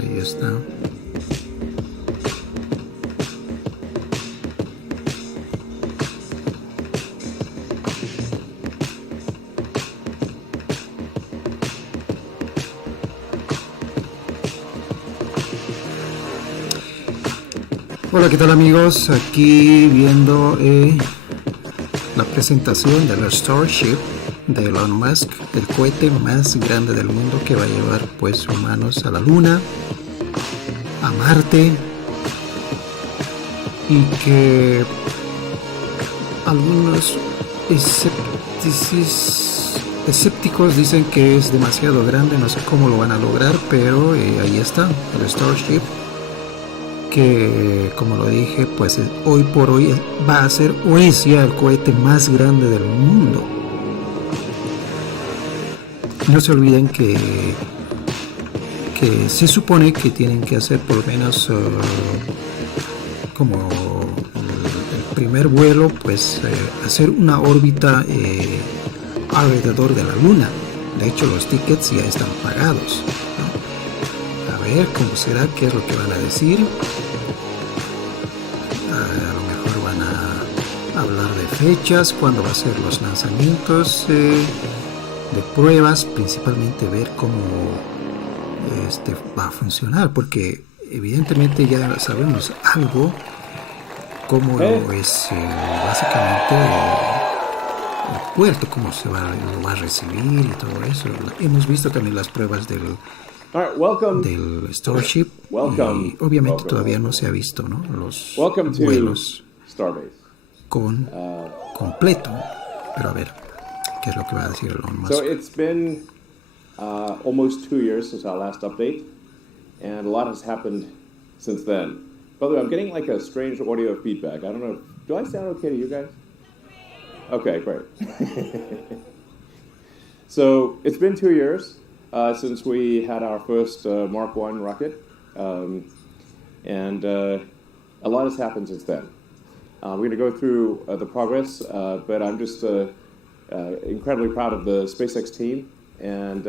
Ahí está. Hola, ¿qué tal amigos? Aquí viendo la presentación de la Starship de Elon Musk, el cohete más grande del mundo que va a llevar pues humanos a la Luna, a Marte, y que algunos escépticos dicen que es demasiado grande, no sé cómo lo van a lograr, pero ahí está, el Starship, que como lo dije, pues hoy por hoy va a ser o es ya el cohete más grande del mundo. No se olviden que se supone que tienen que hacer por lo menos como el primer vuelo, pues hacer una órbita alrededor de la Luna. De hecho, los tickets ya están pagados, ¿no? A ver cómo será, qué es lo que van a decir. A lo mejor van a hablar de fechas, cuándo va a ser los lanzamientos, de pruebas, principalmente ver cómo va a funcionar, porque evidentemente ya sabemos algo, cómo es básicamente el puerto, cómo lo va a recibir y todo eso. Hemos visto también las pruebas del Starship, y obviamente todavía no se ha visto, ¿no? Los vuelos completo, pero a ver qué es lo que va a decir Elon Musk. So it's been almost 2 years since our last update, and a lot has happened since then. By the way, I'm getting like a strange audio feedback. I don't know. Do I sound okay to you guys? Okay, great. So it's been 2 years since we had our first Mark I rocket, and a lot has happened since then. We're going to go through the progress, but I'm just incredibly proud of the SpaceX team and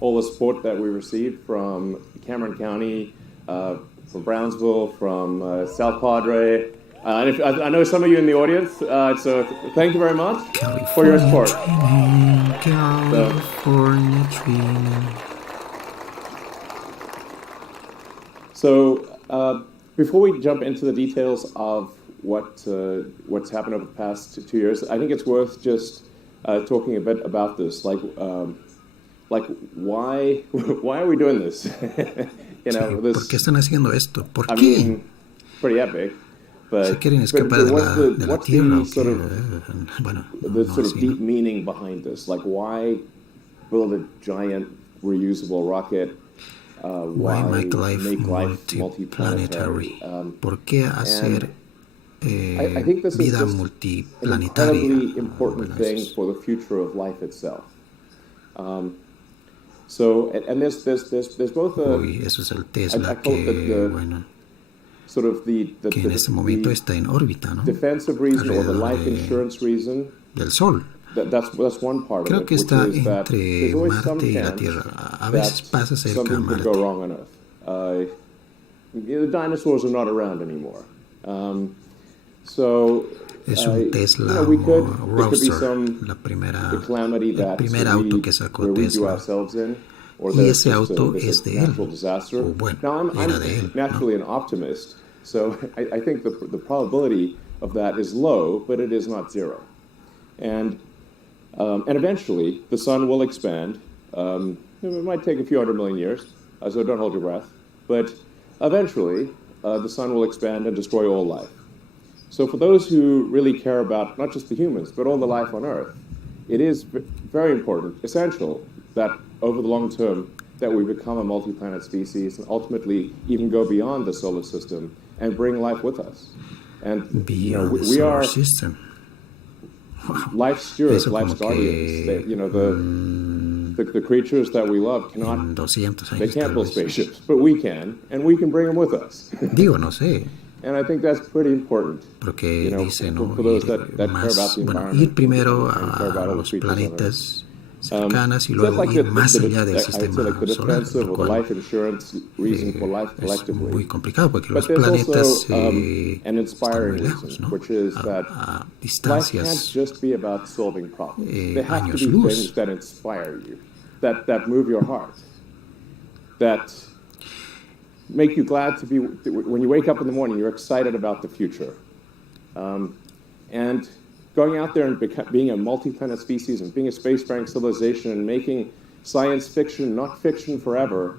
all the support that we received from Cameron County, from Brownsville, from South Padre. I know some of you in the audience, so thank you very much for your support. California dreaming. So before we jump into the details of what's happened over the past 2 years, I think it's worth just talking a bit about this, like why are we doing this? ¿Por qué están haciendo esto? ¿Por qué? I mean, pretty epic. But, ¿Se quieren escapar de la Tierra? The sort of deep meaning behind this? Like, why build a giant reusable rocket? Why make life multiplanetary? ¿Por qué hacer vida multiplanetaria? An incredibly important thing for the future of life itself. So, and there's both a... Uy, eso es el Tesla que, bueno, sort of que en este momento está en órbita, ¿no? Defensive reason or the life insurance reason. Del Sol. That's one part Creo of it. Que está entre Marte y la Tierra. A veces pasa cerca a Marte. Go wrong on Earth. The dinosaurs are not around anymore. So es un Tesla Roadster, el primer auto que sacó Tesla. Y ese auto es de él. O bueno, era de él, naturally an optimist, so I think the probability of that is low, but it is not zero. And eventually the sun will expand. It might take a few 100 million years, so don't hold your breath. But eventually the sun will expand and destroy all life. So for those who really care about not just the humans, but all the life on Earth, it is very important, essential, that over the long term, that we become a multi-planet species and ultimately even go beyond the solar system and bring life with us. And beyond we are system. Wow. Life's stewards, life's guardians. The creatures that we love cannot, they can't build spaceships, but we can, and we can bring them with us. Digo, no sé. And I think that's pretty important. Porque dice, ¿no? For those that care about the environment, ir primero a los planetas cercanas y so it's luego like ir más allá del I'd say sistema like the solar, defensive lo or the cual life insurance reason for life es muy collectively. complicado porque But los there's planetas also an están muy inspiring lejos, reason, ¿no? which is that A life can't distancias just be about solving problems. There have to años be luz. things that inspire you, that move your heart, that make you glad to be, when you wake up in the morning, you're excited about the future. And going out there and being a multi-planet species and being a spacefaring civilization and making science fiction, not fiction forever,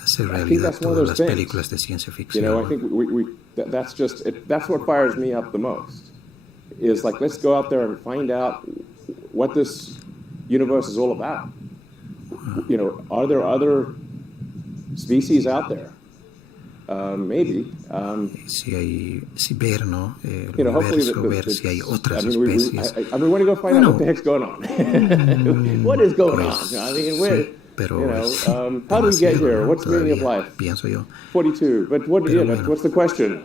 Hacer I think realidad that's one of todas those las things. películas de ciencia You know, I ficción. think that's what fires me up the most. Is like, let's go out there and find out what this universe is all about. You know, are there other species out there? Maybe. Si ver, ¿no? El You know, hopefully, universo, ver si hay otras I mean, we especies. want to go find out Bueno, what the heck's going on. What is going on? I mean, where, sí, pero you know, es how do we get demasiado, here? ¿no? What's the meaning of Todavía, life? pienso yo. 42. But what? Pero Yeah, but bueno. what's the question?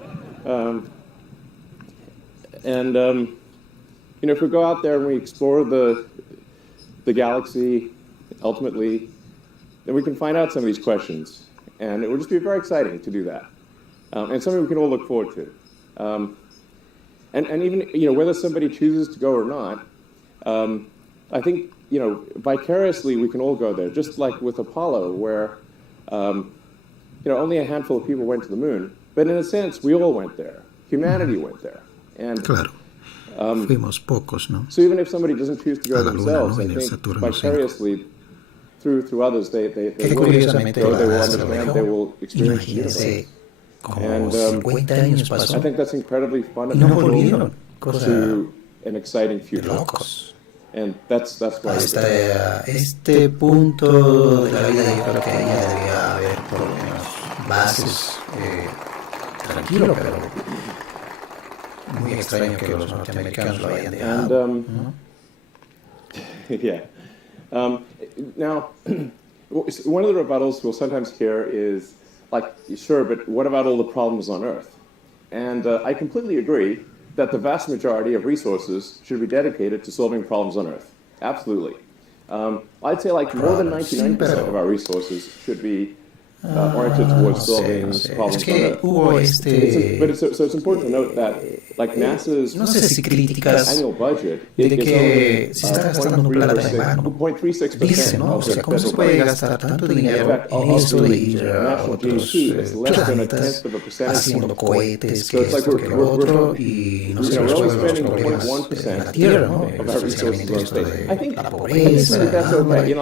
You know, if we go out there and we explore the galaxy, ultimately, then we can find out some of these questions, and it will just be very exciting to do that, and something we can all look forward to. And even, you know, whether somebody chooses to go or not, I think, you know, vicariously we can all go there, just like with Apollo, where, you know, only a handful of people went to the moon, but in a sense, we all went there. Humanity went there. And Claro, fuimos pocos, ¿no? so even if somebody doesn't choose to go A la Luna, themselves, ¿no? I En el think Saturno 5. vicariously through others, they Que will curiosamente go, they will la understand, they will experience the imagínense, universe. como And, 50 años pasó I think that's incredibly y no fundamental volvieron, cosa to an exciting de future. locos. And that's why. Hasta este punto de la vida yo creo que ya debía haber por lo menos bases, tranquilo, pero muy extraño que los norteamericanos lo hayan dejado. And ¿no? yeah. Now, one of the rebuttals we'll sometimes hear is like, sure, but what about all the problems on Earth? And I completely agree that the vast majority of resources should be dedicated to solving problems on Earth. Absolutely. I'd say like more than 99% of our resources should be oriented towards solving problems Es on que Earth. hubo So it's important to note that like NASA's no sé si críticas annual budget de is que only se está gastando un plata de mano. 0.36% Dicen, ¿no? O sea, ¿cómo se puede gastar tanto dinero en esto de ir a otros planetas haciendo cohetes, que esto, que lo otro, y no se resuelven los problemas en la Tierra, ¿no? Especialmente esto de la pobreza, el hambre.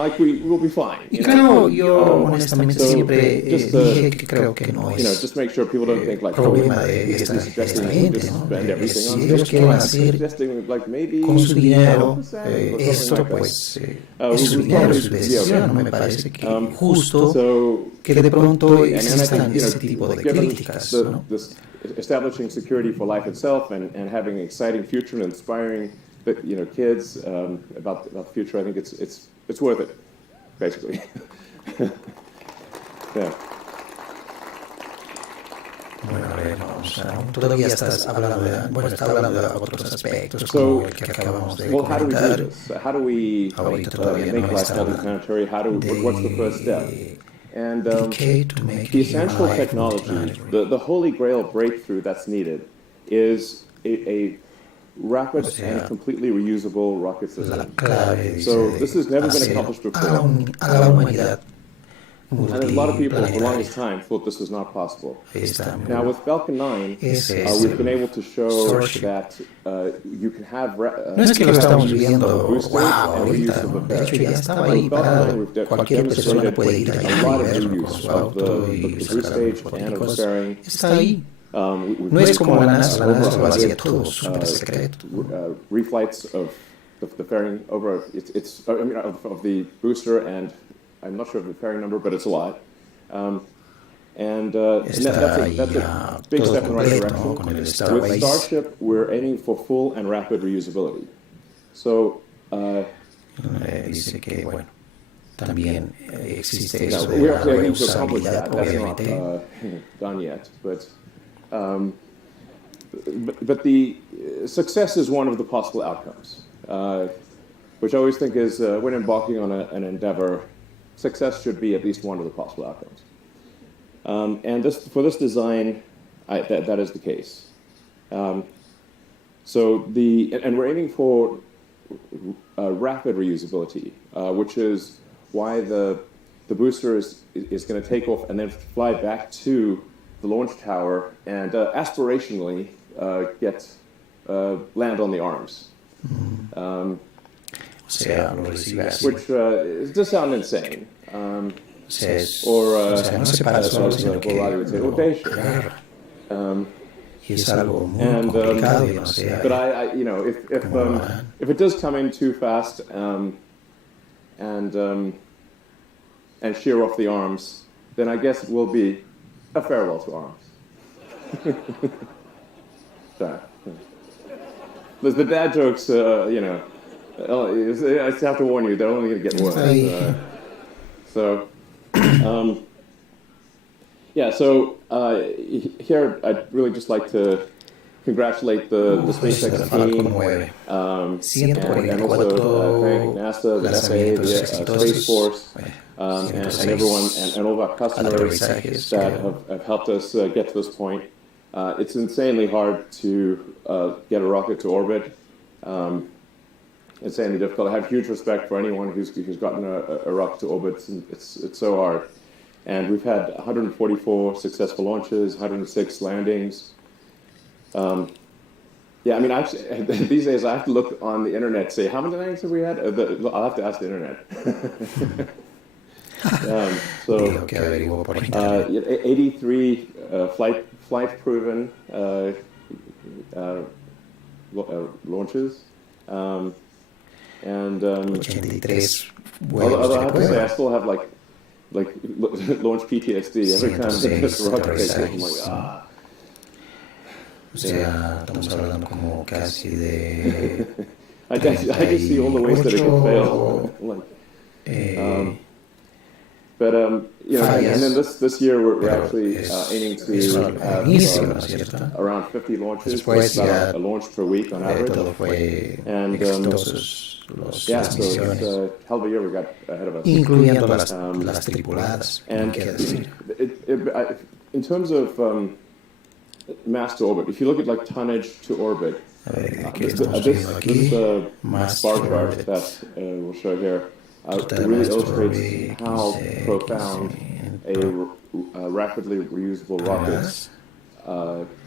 Y claro, yo honestamente siempre dije que creo que no es problema de esta gente, ¿no? Si ellos quieren hacer con su dinero esto, pues es su dinero, es su decisión. No me parece que justo que de pronto existan ese tipo de críticas, ¿no? Establishing security for life itself and having an exciting future and inspiring kids about the future, I think it's worth it, basically. Yeah. Bueno, a ver, vamos a, todavía estás hablando de, bueno, está hablando de otros aspectos como el que acabamos de comentar. How do we Ahorita todavía no make life está multiplanetary? What's the first step? And the the essential technology, the holy grail breakthrough that's needed is a rapid and completely reusable rocket system. So this has never been accomplished before. A la humanidad. And a lot of people for the longest time thought this was not possible. Now with Falcon 9, we've been able to show that you can have no es que lo estamos viendo, wow, ahorita, de hecho ya estaba ahí parado, cualquier persona puede ir allá y verlo con su auto y sacar los políticos, está ahí. No es como la NASA lo hacía todo súper secreto. Reflights of the fairing over, of the booster, and I'm not sure of the fairing number, but it's a lot. And that's a big step in the right direction. With Starship, we're aiming for full and rapid reusability. So, dice que, bueno, también existe eso de la reusabilidad, obviamente. That's not done yet, but the success is one of the possible outcomes. which I always think is when embarking on an endeavor, success should be at least one of the possible outcomes. And for this design, that is the case. And we're aiming for rapid reusability, which is why the booster is going to take off and then fly back to the launch tower and aspirationally land on the arms. Which does sound insane. No se para solo, sino que claro. Y es algo muy complicado, no sé. But if it does come in too fast and shear off the arms, then I guess it will be a farewell to arms. Sorry. The dad jokes, I have to warn you, they're only going to get worse. Here I'd really just like to congratulate the SpaceX team and also thank NASA, the FAA, the Space Force, and everyone, and all of our customers that have helped us get to this point. It's insanely hard to get a rocket to orbit. Insanely difficult. I have huge respect for anyone who's gotten a rocket to orbit. It's so hard. And we've had 144 successful launches, 106 landings. Actually, these days I have to look on the internet, say, how many landings have we had? I'll have to ask the internet. 83 flight-proven launches. Although I have to say, I still have like launch PTSD every time this rocket takes off. I'm like, estamos hablando como casi de... I just see all the ways that it can fail. And then this year we're actually aiming to have around 50 launches, about a launch per week on average. And so it's a hell of a year we got ahead of us. Incluyendo las tripuladas. And in terms of mass to orbit, if you look at like tonnage to orbit, this bar chart that we'll show here really illustrates how profound a rapidly reusable rocket,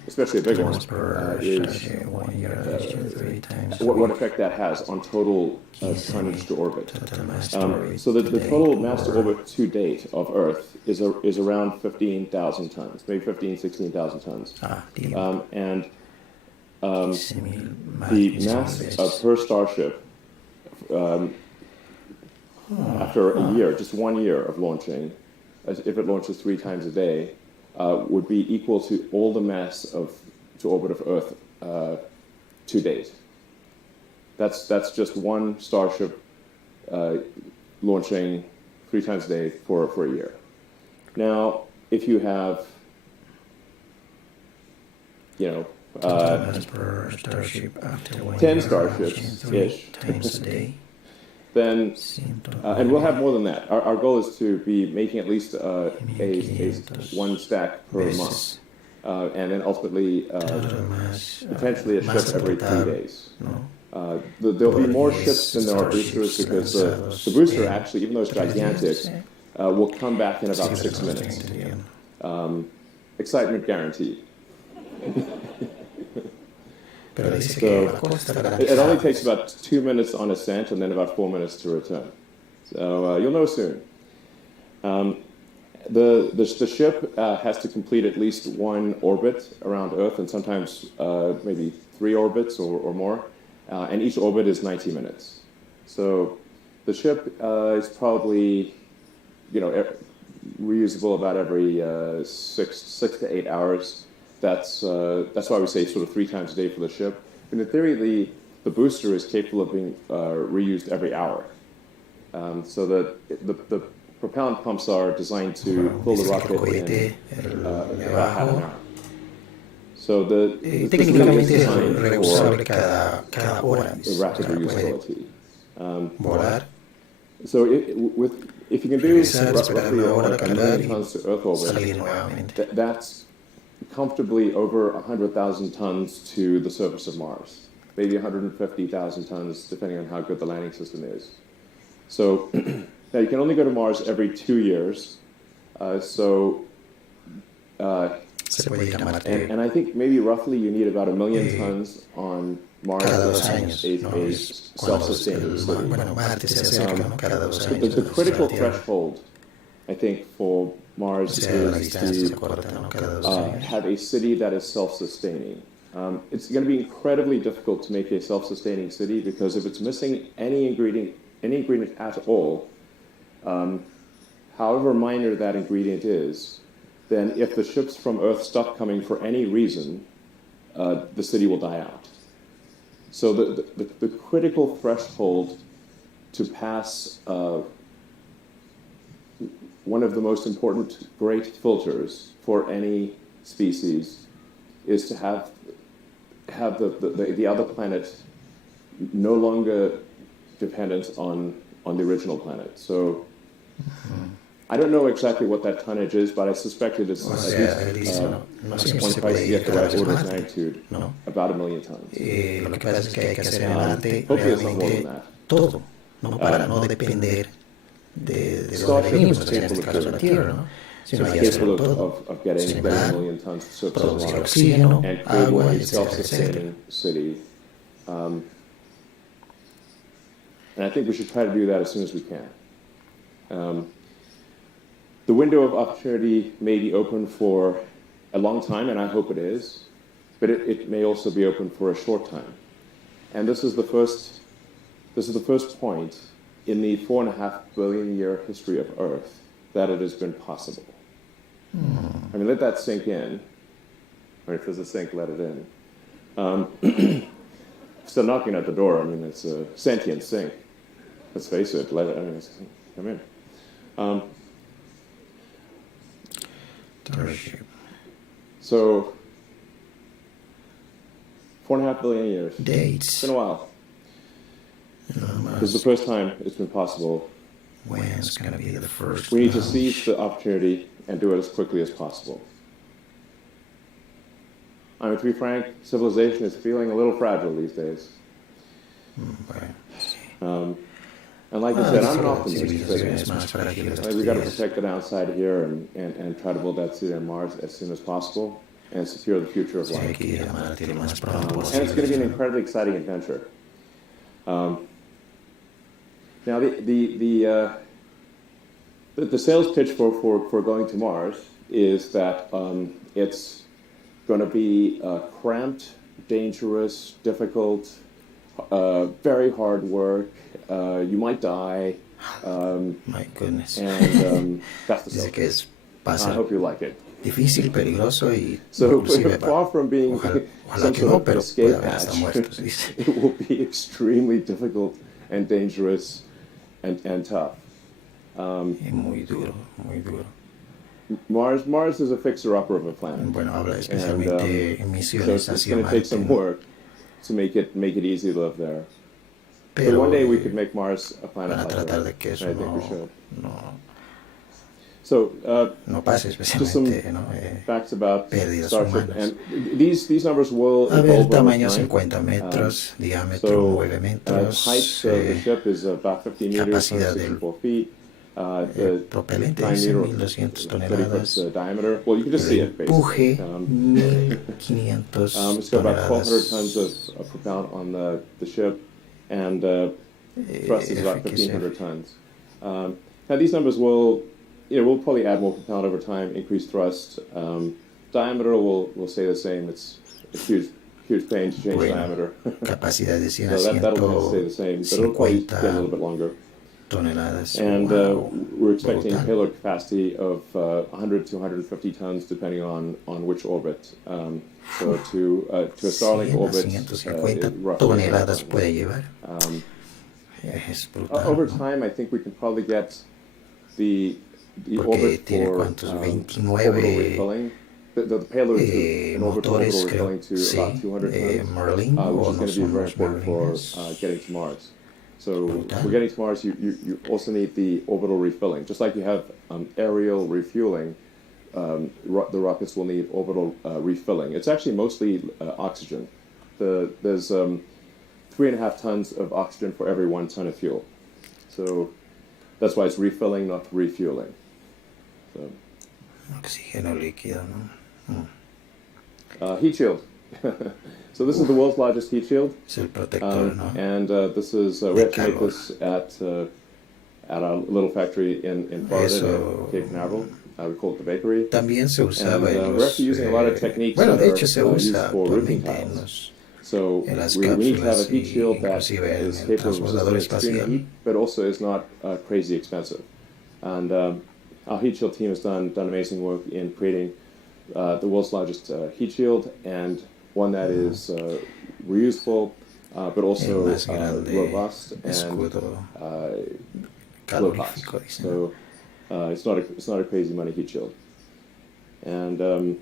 especially a big one, is what effect that has on total tonnage to orbit. So the total mass to orbit to date of Earth is around 15,000 tons, maybe 16,000 tons. And the mass per Starship, after a year, just 1 year of launching, if it launches 3 times a day, would be equal to all the mass to orbit of Earth to date. That's just one Starship launching 3 times a day for a year. Now, if you have, 10 Starships-ish, then, and we'll have more than that. Our goal is to be making at least a one stack per month, and then ultimately potentially a ship every 3 days. There'll be more ships than there are boosters because the booster actually, even though it's gigantic, will come back in about 6 minutes. Excitement guaranteed. So it only takes about 2 minutes on ascent and then about 4 minutes to return. So you'll know soon. The ship has to complete at least 1 orbit around Earth, and sometimes maybe 3 orbits or more. And each orbit is 90 minutes. So the ship is probably, reusable about every 6 to 8 hours. That's why we say sort of 3 times a day for the ship. And in theory, the booster is capable of being reused every hour. So the propellant pumps are designed to pull the rocket in about half an hour. So the técnicamente es reusable cada hora. Rapid reusability. volar, So if you can do regresar, esperar roughly una hora, 100 cargar million y tons to Earth orbit, salir nuevamente. that's comfortably over 100,000 tons to the surface of Mars. Maybe 150,000 tons, depending on how good the landing system is. So now you can only go to Mars every 2 years. Se puede ir a Marte And I think maybe roughly you need about 1 million tons on Mars cada to 2 have años, a ¿no? Es cuando self-sustaining city. bueno, Marte se acerca, ¿no? Cada 2 años. The a critical la Tierra. threshold, I think, for O Mars sea, la distancia is se corta, ¿no? Cada 2 to años. have a city that is self-sustaining. It's going to be incredibly difficult to make a self-sustaining city because if it's missing any ingredient at all, however minor that ingredient is, then if the ships from Earth stop coming for any reason, the city will die out. So the critical threshold to pass one of the most important great filters for any species is to have the other planet no longer dependent on the original planet. So I don't know exactly what that tonnage is, but I suspect it is at least one price yet the right order of magnitude, about 1 million tons. Lo que pasa es que hay que hacer en Marte Hopefully it's not more than realmente that. todo, ¿no? Para no depender de donde venimos, o sea, en este caso de la Tierra, ¿no? Sino hay que hacerlo todo. Of getting 1 Sembrar, million tons to surface of producir Mars oxígeno, and agua, create a etcétera, etcétera. self-sustaining city. And I think we should try to do that as soon as we can. The window of opportunity may be open for a long time, and I hope it is, but it may also be open for a short time. And this is the first point in the 4.5 billion year history of Earth that it has been possible. I mean, let that sink in. Or if there's a sink, let it in. Still knocking at the door. I mean, it's a sentient sink. Let's face it. Come in. Starship. So, 4.5 billion years. Dates. It's been a while. Elon This is the Musk. first time it's been possible. When's gonna be the first We need to launch? seize the opportunity and do it as quickly as possible. I mean, to be frank, civilization is feeling a little fragile these days. Bueno, And like I said, I'm an la optimist. civilización es más frágil I estos mean, we've got to días. protect the downside here and try to build that city on Mars as soon as possible and secure the future of Sí, hay life. que ir a Marte lo más pronto And it's going to be an posible. incredibly exciting adventure. Now, the sales pitch for going to Mars is that it's going to be cramped, dangerous, difficult, very hard work. You might die. My goodness. And that's the Dice sales que es pitch. I pasa hope you like it. difícil, peligroso y So inclusive far from being ojalá some que sort no, of pero escape puede haber hasta hatch, muertos, dice. it will be extremely difficult and dangerous and tough. Y muy duro, muy duro. Mars is a fixer-upper of a planet. Bueno, habla And, especialmente so emisiones it's hacia going to take some Marte. work to make it easy to live there. But Pero one day we could make Mars a planet para like tratar de Earth. que eso And I think we should. no So, pase, just some especialmente, ¿no? facts about Pérdidas Starship. humanas. And these numbers will A ver, evolve over tamaño time. 50 metros, diámetro So, 9 metros, height of the ship is about 50 meters, capacidad del 164 feet. The propelente diameter, dice 1200 toneladas, 30 foot diameter. Well, you can just see el it, empuje basically. 1500 It's got about 1,200 tons toneladas, of propellant on the ship, and thrust is about 1,500 tons. Now, these numbers we'll probably add more propellant over time, increase thrust. Diameter will stay the same. It's huge pain to change Bueno, diameter. capacidad de 100 a So that'll stay the same, but it'll probably get a little bit longer. toneladas. And Wow, we're expecting a brutal. payload capacity of 100 to 150 tons, depending on which orbit. So to a Starlink 100 a orbit, 150 roughly toneladas puede llevar. Es brutal. over ¿no? time, I think we can probably get the Porque orbit tiene for cuántos, orbital 29 refilling. The payload is an orbital motores, creo, refilling to sí, about 200 tons, Merlin, which o is no going to be son very los important for Merlines. getting to Mars. So for getting to Mars, you also need the orbital refilling. Just like you have aerial refueling, the rockets will need orbital refilling. It's actually mostly oxygen. There's 3.5 tons of oxygen for every 1 ton of fuel. So that's why it's refilling, not refueling. So. Oxígeno líquido, ¿no? Heat shield. So this is the world's largest heat shield. Es el protector, ¿no? And this is, we have to make this at our little factory in Florida, in Cape Canaveral. We call it the bakery. También se usaba en we're actually using a lot of techniques bueno, de that hecho se are usa used for roofing actualmente en tiles. los So en las we need to have a cápsulas heat shield that inclusive en is el capable of transbordador resisting extreme espacial. heat, but also is not crazy expensive. And our heat shield team has done amazing work in creating the world's largest heat shield, and one that is reusable, but also robust and low cost. So it's not a crazy money heat shield. And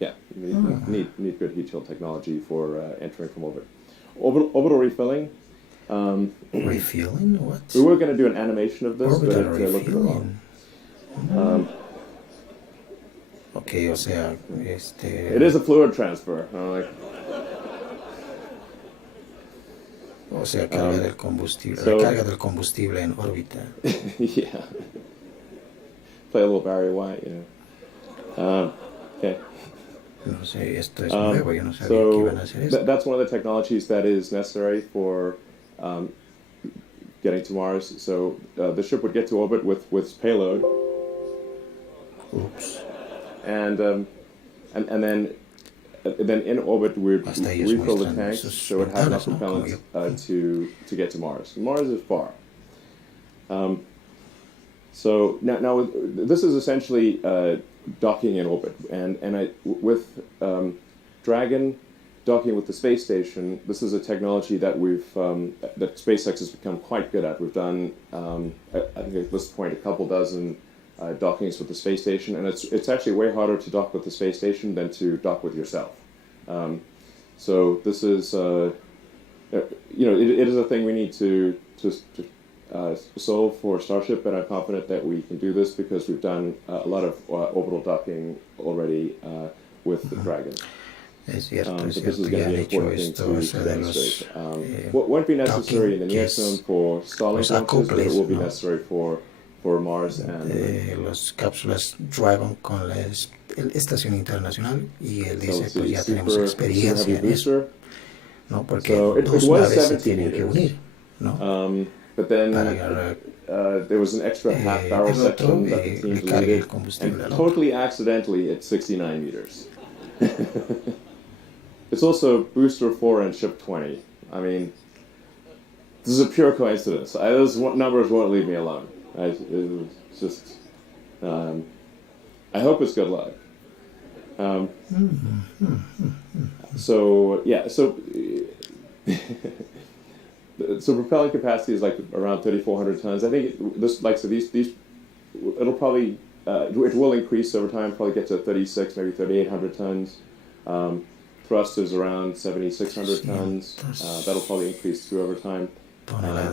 yeah, need good heat shield technology for entering from orbit. Orbital refilling. Refueling? What? We were going to do an animation of this, Orbital but it looked wrong. Okay, o sea, It is a fluid transfer. O sea, carga del combustible, la carga del combustible en órbita. Yeah. Play a little Barry White, Okay. No sé, esto es nuevo, yo no sabía que iban a hacer esto. That's one of the technologies that is necessary for getting to Mars. So the ship would get to orbit with payload. Oops. And then in orbit we'd refill the tanks, so it would have enough propellant to get to Mars. Mars is far. So now this is essentially docking in orbit, and with Dragon docking with the space station, this is a technology that that SpaceX has become quite good at. We've done I think at this point a couple dozen dockings with the space station, and it's actually way harder to dock with the space station than to dock with yourself. So this is it is a thing we need to solve for Starship, but I'm confident that we can do this because we've done a lot of orbital docking already with the Dragon. Es cierto, But this is going to be an important thing to demonstrate. What won't be necessary in the near term for Starlink launches, but it will be necessary for Mars and las cápsulas Dragon con la estación internacional, y él dice pues ya tenemos experiencia en eso, ¿no? Porque dos naves se tienen que unir, ¿no? But then there was an extra half barrel section that the team deleted, and totally accidentally it's 69 meters. It's also booster 4 and ship 20. I mean, this is a pure coincidence. Those numbers won't leave me alone. It's just, I hope it's good luck. So yeah, so propelling capacity is like around 3,400 tons. I think these it'll probably it will increase over time. Probably get to 36, maybe 3,800 tons. Thrust is around 7,600 tons. That'll probably increase too over time.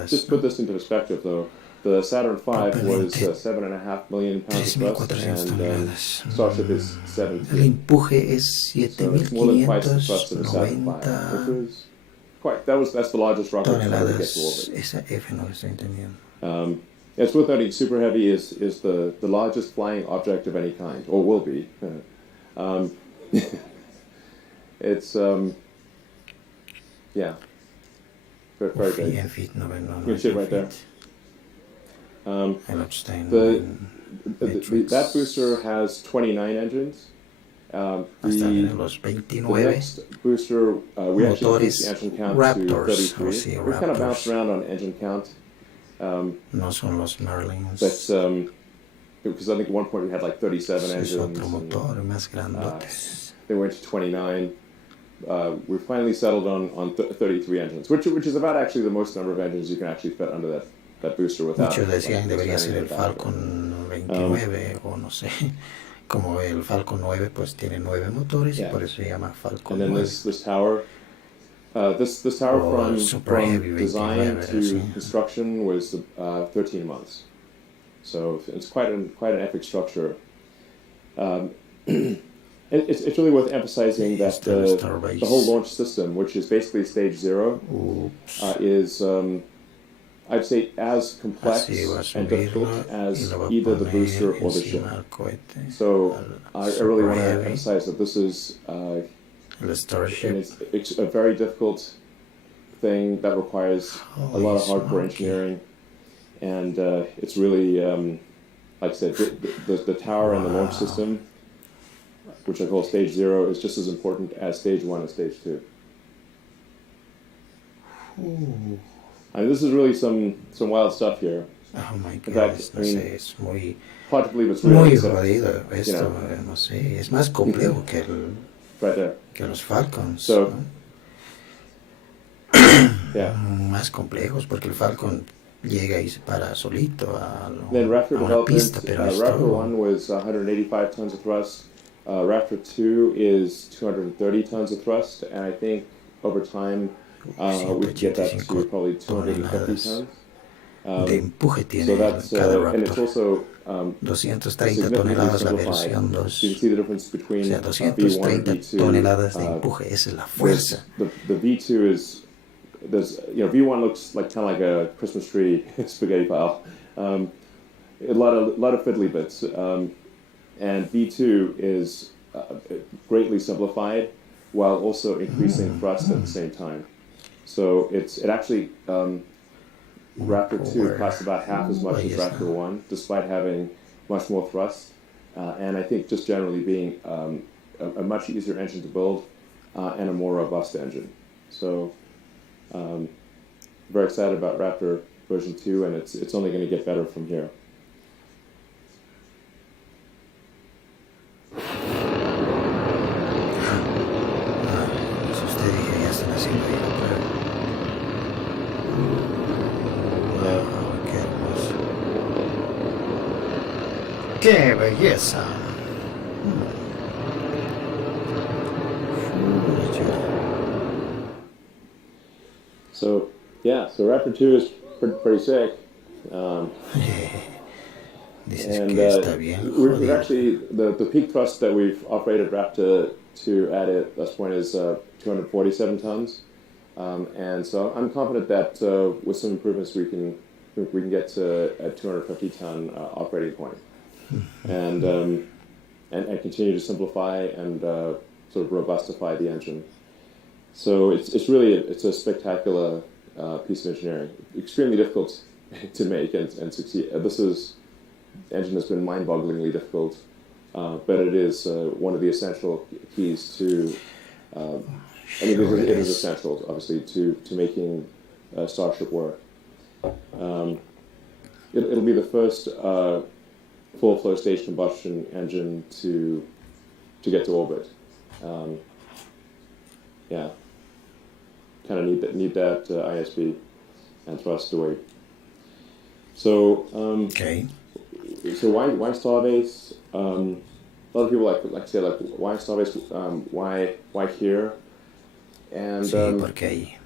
Just put this into perspective, though. The Saturn V was 7.5 million pounds of thrust, and Starship is 17. El empuje es 7.590 That's the largest rocket to ever get to orbit. Esa F no estoy entendiendo. It's worth noting, Super Heavy is the largest flying object of any kind, or will be. It's yeah, very big. En feet, no, You can see it right there. That booster has 29 engines. The next booster, we actually increased the engine count to 33. We kind of bounced around on engine count. No son los Merlins. But because I think at one point we had like 37 engines. Otro motor más grandotes. They went to 29. We finally settled on 33 engines, which is about actually the most number of engines you can actually fit under that booster without. Muchos decían debería ser el Falcon 29 o no sé. Como el Falcon 9 pues tiene 9 motores y por eso se llama Falcon 9. And then this tower, This tower super heavy from design 29, to sí. construction was 13 months. So it's quite an epic structure. It's really worth emphasizing that the whole launch system, which is basically stage 0, is I'd say as complex and difficult as either the booster or the ship. So I really want to emphasize that this is the Starship. it's a very difficult thing that requires a lot of hardcore engineering, and it's really, like I said, the tower and the launch system, which I call stage 0, is just as important as stage 1 and stage 2. I mean, this is really some wild stuff here. Oh my God, fact, no sé, es muy, Hard to believe it's real. muy So, jodido esto, you know, no sé, es más complejo que, right there. que los Falcons, So, ¿no? Yeah. Más complejos, porque el Falcon llega y se para solito a Then Raptor una development, pista, pero Raptor esto 1 was 185 tons of thrust. Raptor 2 is 230 tons of thrust, and I think over time we could get that to probably 250 tons. de empuje tiene So that's, cada and it's Raptor. also 230 toneladas la versión 2, so you can see the difference between o sea, V1 and 230 V2. toneladas de empuje, esa es la fuerza. The V2 is, V1 looks like kind of like a Christmas tree spaghetti pile. A lot of fiddly bits, and V2 is greatly simplified while also increasing thrust at the same time. So it actually Raptor 2 costs about half as much as Raptor 1, despite having much more thrust, and I think just generally being a much easier engine to build and a more robust engine. So very excited about Raptor version 2, and it's only going to get better from here. Eso usted dije, ya están haciendo ahí la prueba. Qué hermoso. ¡Qué belleza! So Raptor 2 is pretty sick. Dices And que está bien we've jodido. actually, the peak thrust that we've operated Raptor 2 at this point is 247 tons. And so I'm confident that with some improvements we can get to a 250 ton operating point, and continue to simplify and sort of robustify the engine. So it's really a spectacular piece of engineering, extremely difficult to make and succeed. Engine has been mind-bogglingly difficult, but it is one of the essential keys to. It is essential, obviously, to making Starship work. It'll be the first full flow stage combustion engine to get to orbit. Kind of need that ISP and thrust to weight. So Okay. So why Starbase? A lot of people like to say why Starbase? Why here? And Sí, porque ahí.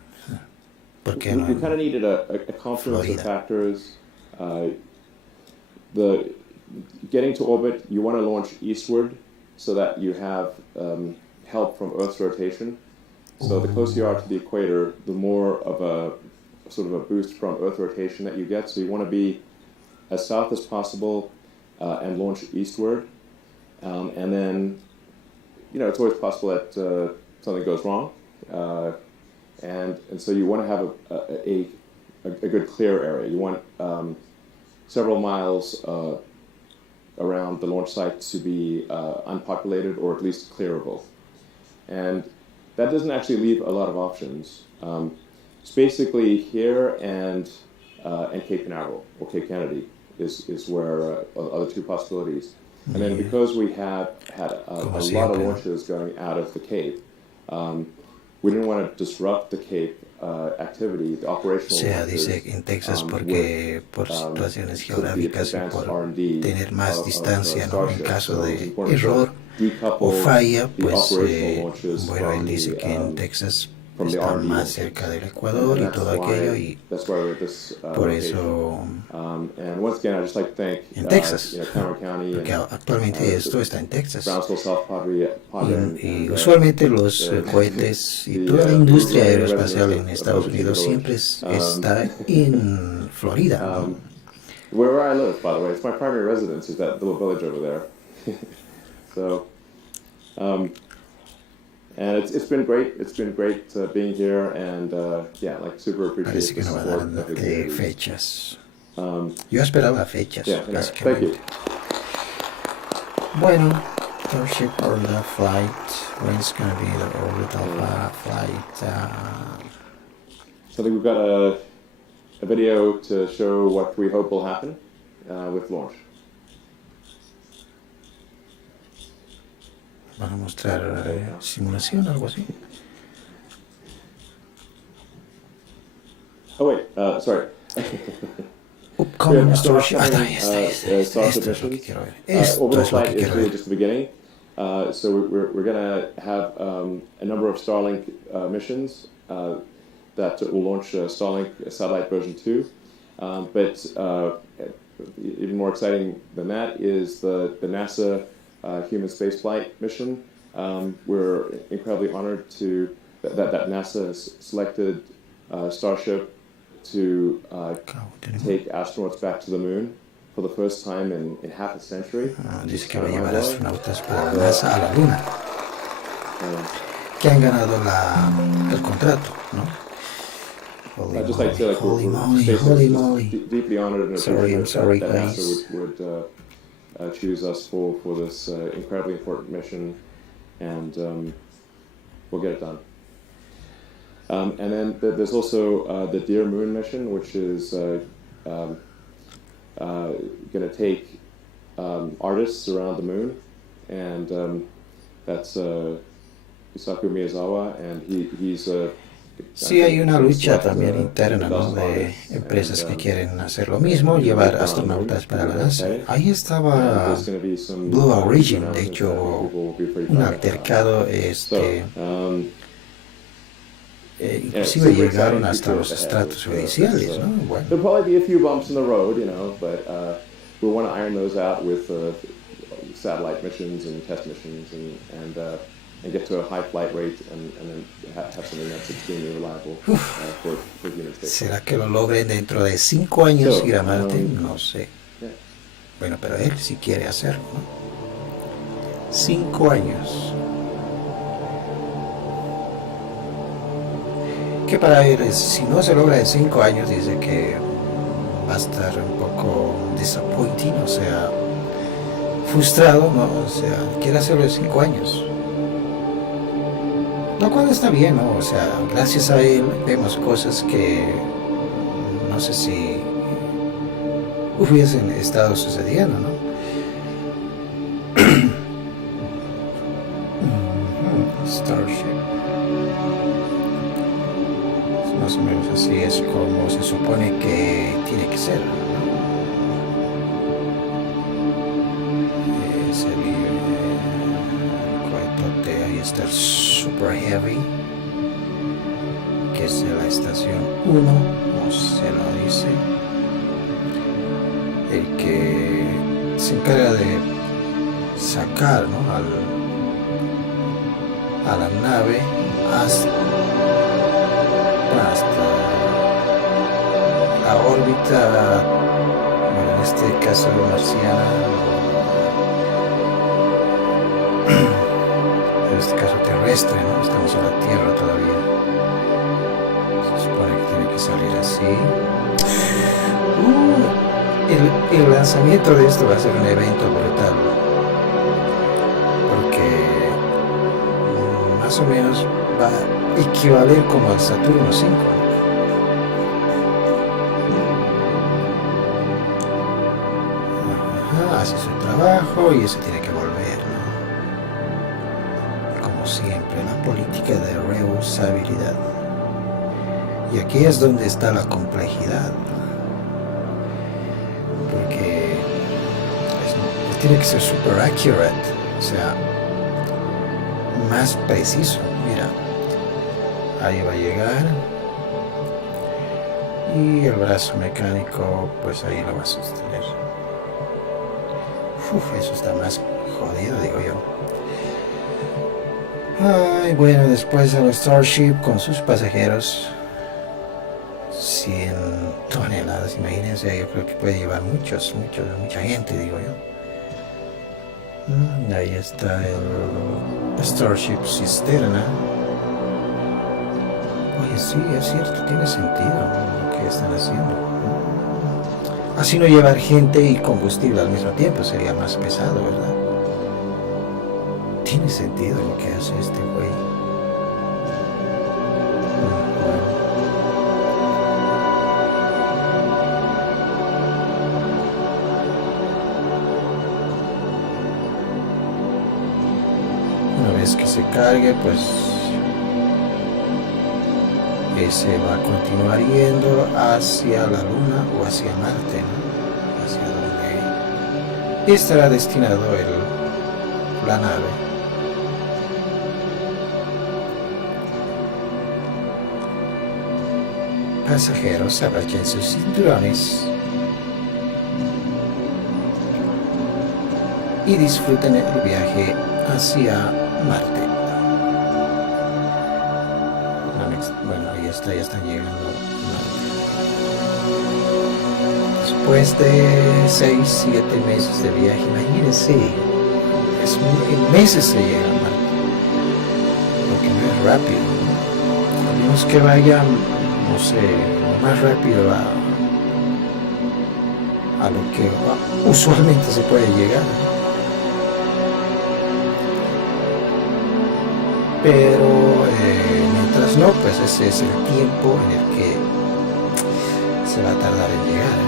¿Por qué no we en kind of needed a confluence of Florida? factors. The getting to orbit, you want to launch eastward so that you have help from Earth's rotation. So the closer you are to the equator, the more of a sort of a boost from Earth rotation that you get. So you want to be as south as possible and launch eastward. And then, it's always possible that something goes wrong. And so you want to have a good clear area. You want several miles around the launch site to be unpopulated or at least clearable. And that doesn't actually leave a lot of options. It's basically here and Cape Canaveral or Cape Kennedy is where are the two possibilities. And then because we had a lot of launches going out of the Cape, we didn't want to disrupt the Cape activity, the operational launches, dice en Texas porque por situaciones geográficas y por tener más distancia, ¿no? En caso de error o falla, pues bueno, él dice que en Texas está más cerca del Ecuador y todo aquello, y por eso en Texas, porque actualmente esto está en Texas. Y usualmente los cohetes y toda la industria aeroespacial en Estados Unidos siempre está en Florida, ¿no? Where I live, by the way, it's my primary residence, is that little village over there. So, and it's been great. It's been great being here, and yeah, like super Parece appreciate que the no va a support dar of the de community. fechas. Yo esperaba fechas, Yeah, thank básicamente. you. Bueno, Starship orbital flight. When's gonna be the orbital flight? So I think we've got a video to show what we hope will happen with launch. Van a mostrar simulación, algo así. Oh wait, sorry. Upcoming Starship. Esto Esto es lo que quiero ver. Esto orbital es lo que flight is quiero really ver. just the beginning. So we're going to have a number of Starlink missions that will launch Starlink satellite version 2. But even more exciting than that is the NASA human spaceflight mission. We're incredibly honored that NASA has selected Starship to take astronauts back to the moon for the first time in half a century. Dice que va a llevar astronautas para la NASA a la Luna, que han ganado el contrato, ¿no? Holy moly. Deeply honored and Sorry, I'm sorry, that guys. NASA would choose us for this incredibly important mission, and we'll get it done. And then there's also the Dear Moon mission, which is going to take artists around the moon, and that's Yusaku Miyazawa, and he's Sí, hay una lucha también interna, ¿no? De empresas que quieren hacer lo mismo, llevar astronautas para la NASA. Ahí estaba Blue Origin, de hecho, un altercado, inclusive llegaron hasta los estratos judiciales, ¿no? Bueno. There'll probably be a few bumps in the road, but we want to iron those out with satellite missions and test missions, and get to a high flight rate, and then have something that's extremely reliable for human space. ¿Será que lo logren dentro de 5 años ir a Marte? No sé. Bueno, pero él sí quiere hacerlo, ¿no? 5 años. Que para él, si no se logra en 5 años, dice que va a estar un poco disappointing, o sea, frustrado, ¿no? O sea, quiere hacerlo en 5 años. Lo cual está bien, ¿no? O sea, gracias a él vemos cosas que no sé si hubiesen estado sucediendo, ¿no? Starship. Más o menos así es como se supone que tiene que ser, ¿no? Ahí está el Super Heavy, que es de la estación 1, como se lo dice, el que se encarga de sacar, ¿no? a la nave hasta la órbita, bueno, en este caso marciana, en este caso terrestre, ¿no? Estamos en la Tierra todavía. Se supone que tiene que salir así. El lanzamiento de esto va a ser un evento brutal, porque más o menos va a equivaler como al Saturno 5. Hace su trabajo y eso tiene que volver, ¿no? Como siempre, la política de reusabilidad. Y aquí es donde está la complejidad, porque tiene que ser super accurate, o sea, más preciso. Mira, ahí va a llegar. Y el brazo mecánico, pues ahí lo va a sostener. Eso está más jodido, digo yo. Ay, bueno, después el Starship con sus pasajeros, 100 toneladas, imagínense, yo creo que puede llevar mucha gente, digo yo. Ahí está el Starship cisterna. Oye, sí, es cierto, tiene sentido lo que están haciendo. Así no llevar gente y combustible al mismo tiempo, sería más pesado, ¿verdad? Tiene sentido lo que hace este güey. Una vez que se cargue, pues se va a continuar yendo hacia la Luna o hacia Marte, ¿no? Hacia donde estará destinado la nave. Pasajeros, abrochen sus cinturones y disfruten el viaje hacia Marte. Bueno, ya están llegando a Marte. Después de 6-7 meses de viaje, imagínense, en meses se llega a Marte, porque no es rápido, ¿no? A menos que vayan, no sé, más rápido a lo que usualmente se puede llegar. Pero mientras no, pues ese es el tiempo en el que se va a tardar en llegar.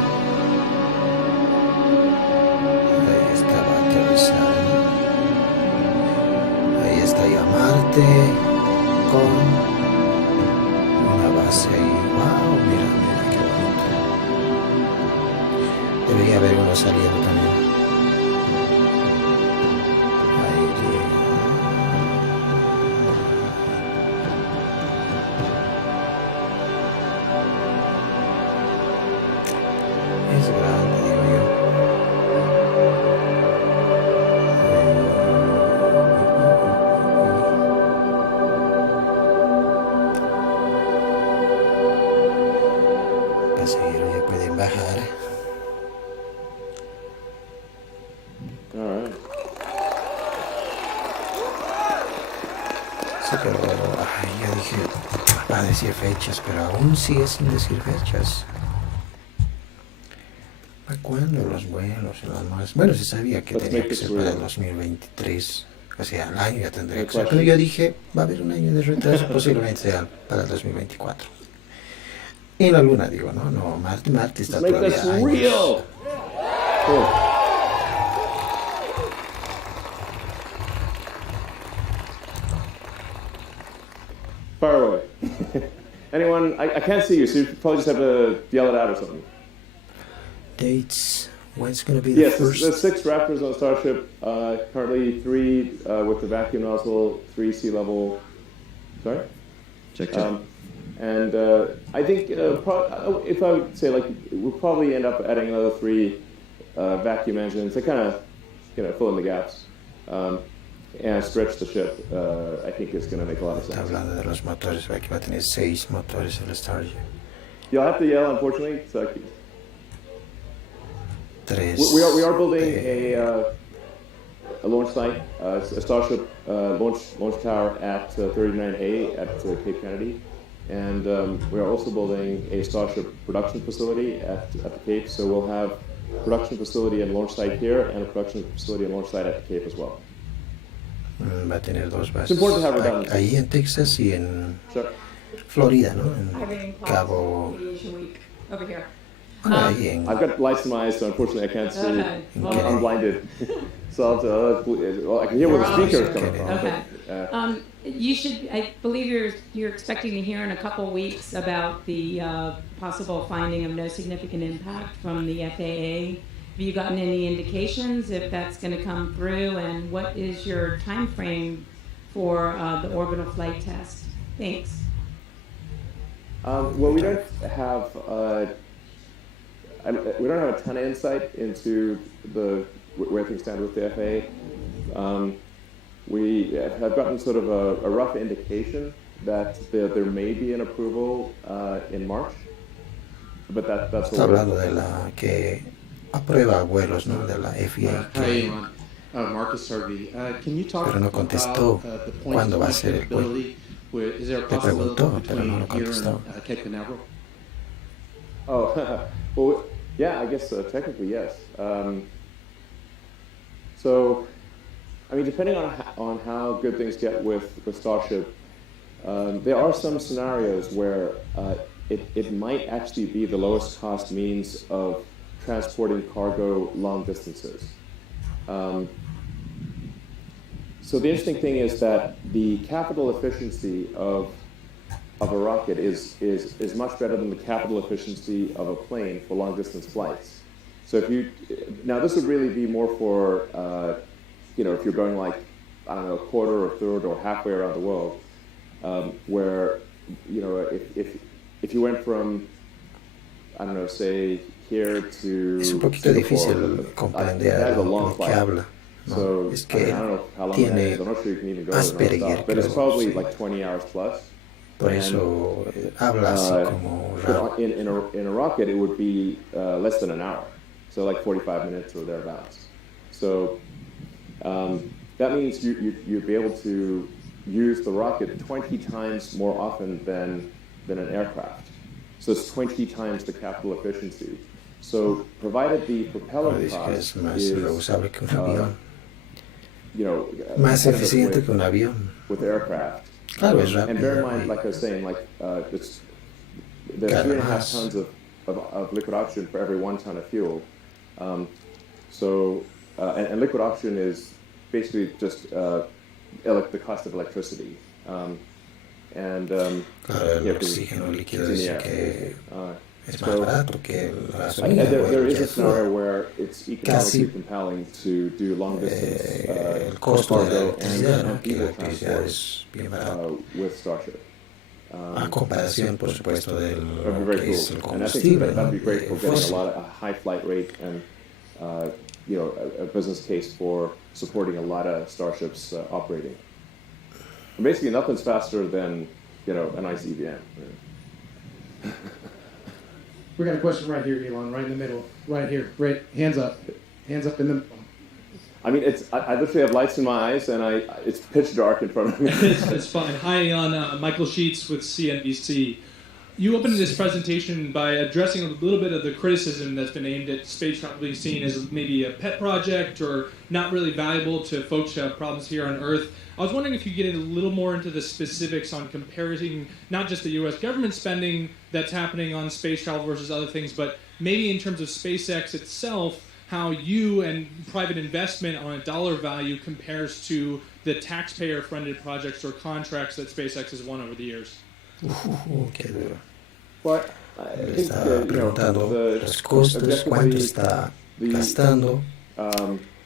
Ahí está, va a aterrizar. Ahí está ya Marte con una base ahí. Wow, mira qué bonito. Debería haber uno saliendo también. Es grande, digo yo. Pasajeros ya pueden bajar. Sí, pero yo dije, va a decir fechas, pero aún sigue sin decir fechas. ¿Para cuándo los vuelos? Bueno, se sabía que tenía que ser para el 2023. O sea, el año ya tendría que ser. Pero yo dije, va a haber un año de retraso, posiblemente sea para el 2024. En la Luna, digo, ¿no? No, Marte está todavía años. Far away. Anyone? I can't see you, so you probably just have to yell it out or something. Dates. When's going to be the first? Yes, there's 6 Raptors on Starship. Currently 3 with the vacuum nozzle, 3 sea level. Sorry? Check. And I think if I would say, like, we'll probably end up adding another 3 vacuum engines to kind of, fill in the gaps. And stretch the ship, I think is going to make a lot of sense. Hablando de los motores, va a tener 6 motores el Starship. You'll have to yell, unfortunately. So 3. we are building a launch site, a Starship launch tower at 39A at Cape Kennedy, and we are also building a Starship production facility at the Cape. So we'll have production facility and launch site here, and a production facility and launch site at the Cape as well. Va a tener 2 bases. It's important to have redundancy. Ahí en Texas y en Florida, ¿no? En Cabo. Over here. Ahí en... I've got lights in my eyes, so unfortunately I can't see. I'm blinded. So I'll have to, well, I can hear where the speaker is coming from. Okay. You should. I believe you're expecting to hear in a couple weeks about the possible finding of no significant impact from the FAA. Have you gotten any indications if that's going to come through, and what is your time frame for the orbital flight test? Thanks. Well, we don't have a ton of insight into where things stand with the FAA. We have gotten sort of a rough indication that there may be an approval in March, but that's Está hablando de la que aprueba vuelos, ¿no? De la FAA. Hi, Elon. Marcus Harvey. Can you talk Pero no contestó about the cuándo va a point ser el vuelo. capability? Is there a Le preguntó, possibility pero no lo between here contestó. and Cape Canaveral? Oh, well, yeah, I guess technically yes. So, I mean, depending on how good things get with Starship, there are some scenarios where it might actually be the lowest cost means of transporting cargo long distances. So the interesting thing is that the capital efficiency of a rocket is much better than the capital efficiency of a plane for long distance flights. So now this would really be more for, if you're going like, I don't know, a quarter or a third or halfway around the world, where, if you went from, I don't know, say here to Es un poquito difícil comprender lo que habla. No, so, es que I don't know how long tiene that is. I'm not sure you can even go Asperger, nonstop, but it's probably sí. like 20 hours plus. Por eso habla así como raro. In a rocket, it would be less than an hour, so like 45 minutes or thereabouts. So that means you'd be able to use the rocket 20 times more often than an aircraft. So it's 20 times the capital efficiency. So provided the propeller Dice que cost es más is reusable que un avión, más eficiente que un avión. with aircraft. Claro, es And bear in rápido. mind, like I was saying, there's 3.5 tons of liquid oxygen for every 1 ton of fuel. And liquid oxygen is basically just the cost of electricity. Claro, el oxígeno líquido dice que es más barato que la gasolina. There is a scenario where it's economically compelling to do long distance El costo de la cargo electricidad, ¿no? and Que la people electricidad transport es bien barato. with Starship. A comparación, por supuesto, de That'd be lo very que es el cool. And I think combustible, that'd ¿no? be great for getting Fósil. a high flight rate and a business case for supporting a lot of Starships operating. And basically, nothing's faster than a nice EVM. We got a question right here, Elon, right in the middle, right here, right, hands up in the. I mean, I literally have lights in my eyes, and it's pitch dark in front of me. It's fine. Hi, Elon. Michael Sheets with CNBC. You opened this presentation by addressing a little bit of the criticism that's been aimed at space travel being seen as maybe a pet project or not really valuable to folks who have problems here on Earth. I was wondering if you could get a little more into the specifics on comparing not just the U.S. government spending that's happening on space travel versus other things, but maybe in terms of SpaceX itself, how you and private investment on a dollar value compares to the taxpayer-funded projects or contracts that SpaceX has won over the years. Qué duro. But Le está preguntando los costos, cuánto está gastando,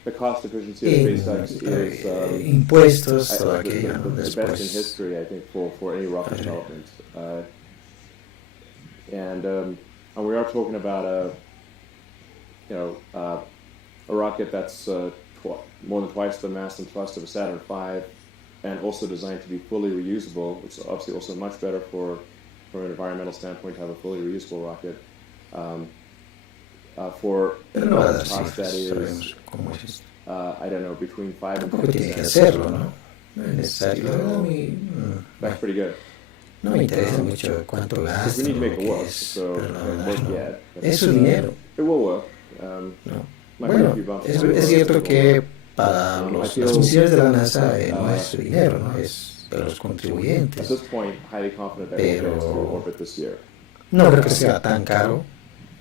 the cost efficiency of en SpaceX is impuestos, todo the aquello, ¿no? best in Después, history, I think, for any rocket development. And we are talking about a rocket that's more than twice the mass and thrust of a Saturn V, and also designed to be fully reusable, which is obviously also much better from an environmental standpoint to have a fully reusable rocket. For pero no va a dar cost that cifras, sabemos is, cómo es esto. I don't know, between 5 and Tampoco 10 tiene que cents. hacerlo, ¿no? No es necesario. That's pretty good. No me interesa mucho cuánto Because we gasto, need to lo make it que work, es, so pero la it verdad won't no. yet. Es su dinero, It will work. ¿no? Might be a Bueno, few bumps es along the road, cierto but it que will work. para las misiones de la NASA no es su dinero, ¿no? Es de los At contribuyentes. this point, highly confident that we'll get Pero- to orbit this year. No creo que sea tan caro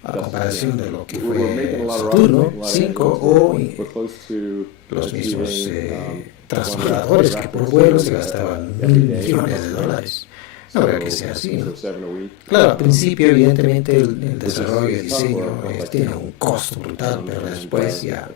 a comparación de lo que We're making a fue lot of rockets, Saturno making a lot of 5 engines. o We're close to los mismos achieving, transportadores que por vuelo se gastaban $1.000 millones. No creo que sea así, ¿no? 7 a week. Claro, al principio evidentemente el desarrollo y el diseño tiene un costo brutal, pero después ya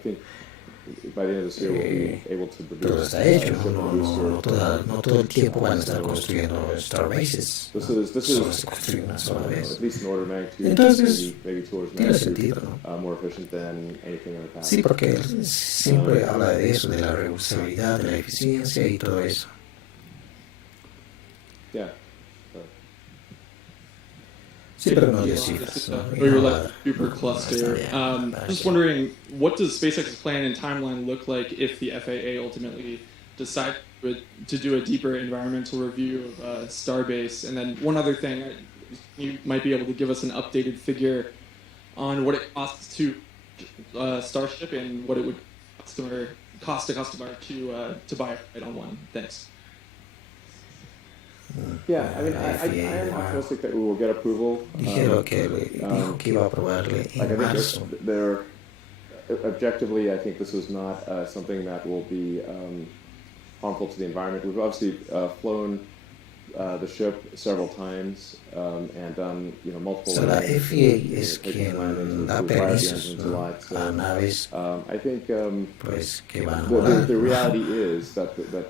by the end of this year we'll be able to todo produce está hecho, ship a booster. no todo el tiempo van a estar construyendo Starbases, This solo is se construye una sola vez. at least an order of magnitude, Entonces, maybe 2 orders of tiene magnitude sentido, ¿no? more efficient than anything in the past. Sí, porque él siempre habla de eso, de la reusabilidad, de la eficiencia y todo eso. Yeah. Sí, pero no dio This cifras, is ¿no? a Y very no like va- super está cluster. bien, Just wondering, what does SpaceX's plan and timeline look like if the FAA ultimately decides to do a deeper environmental review of Starbase? And then one other thing, you might be able to give us an updated figure on what it costs to Starship and what it would cost a customer to buy it on one. Thanks. Yeah, I mean, I am optimistic that we will get approval. Dijeron que dijo que iba a aprobarle Like, I en think marzo. they're objectively, I think this is not something that will be harmful to the environment. We've obviously flown the ship several times and done multiple. O sea, la landings, FAA es taking landings, quien da we've fired the permisos, engines a ¿no? lot, so, a naves I think pues, que van a the volar. reality is that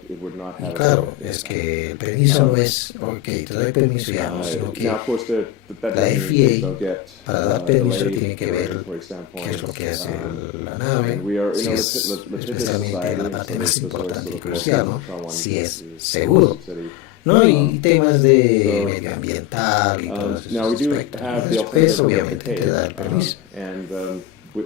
it would not Y have. claro, es que el permiso no es, ok, te doy permiso ya, no, sino que now, of course, that la doesn't mean they'll FAA, get para dar permiso, delayed tiene que from a ver regulatory standpoint. qué es lo que hace la nave, And we are, si in a es litigious especialmente society, la parte más so this is importante y sort of crucial, more ¿no? from one Si es to seguro, city. ¿no? Y temas de So, medioambiental y todos now we esos do aspectos. have Y the después, alternative obviamente, te da el cohete, permiso. and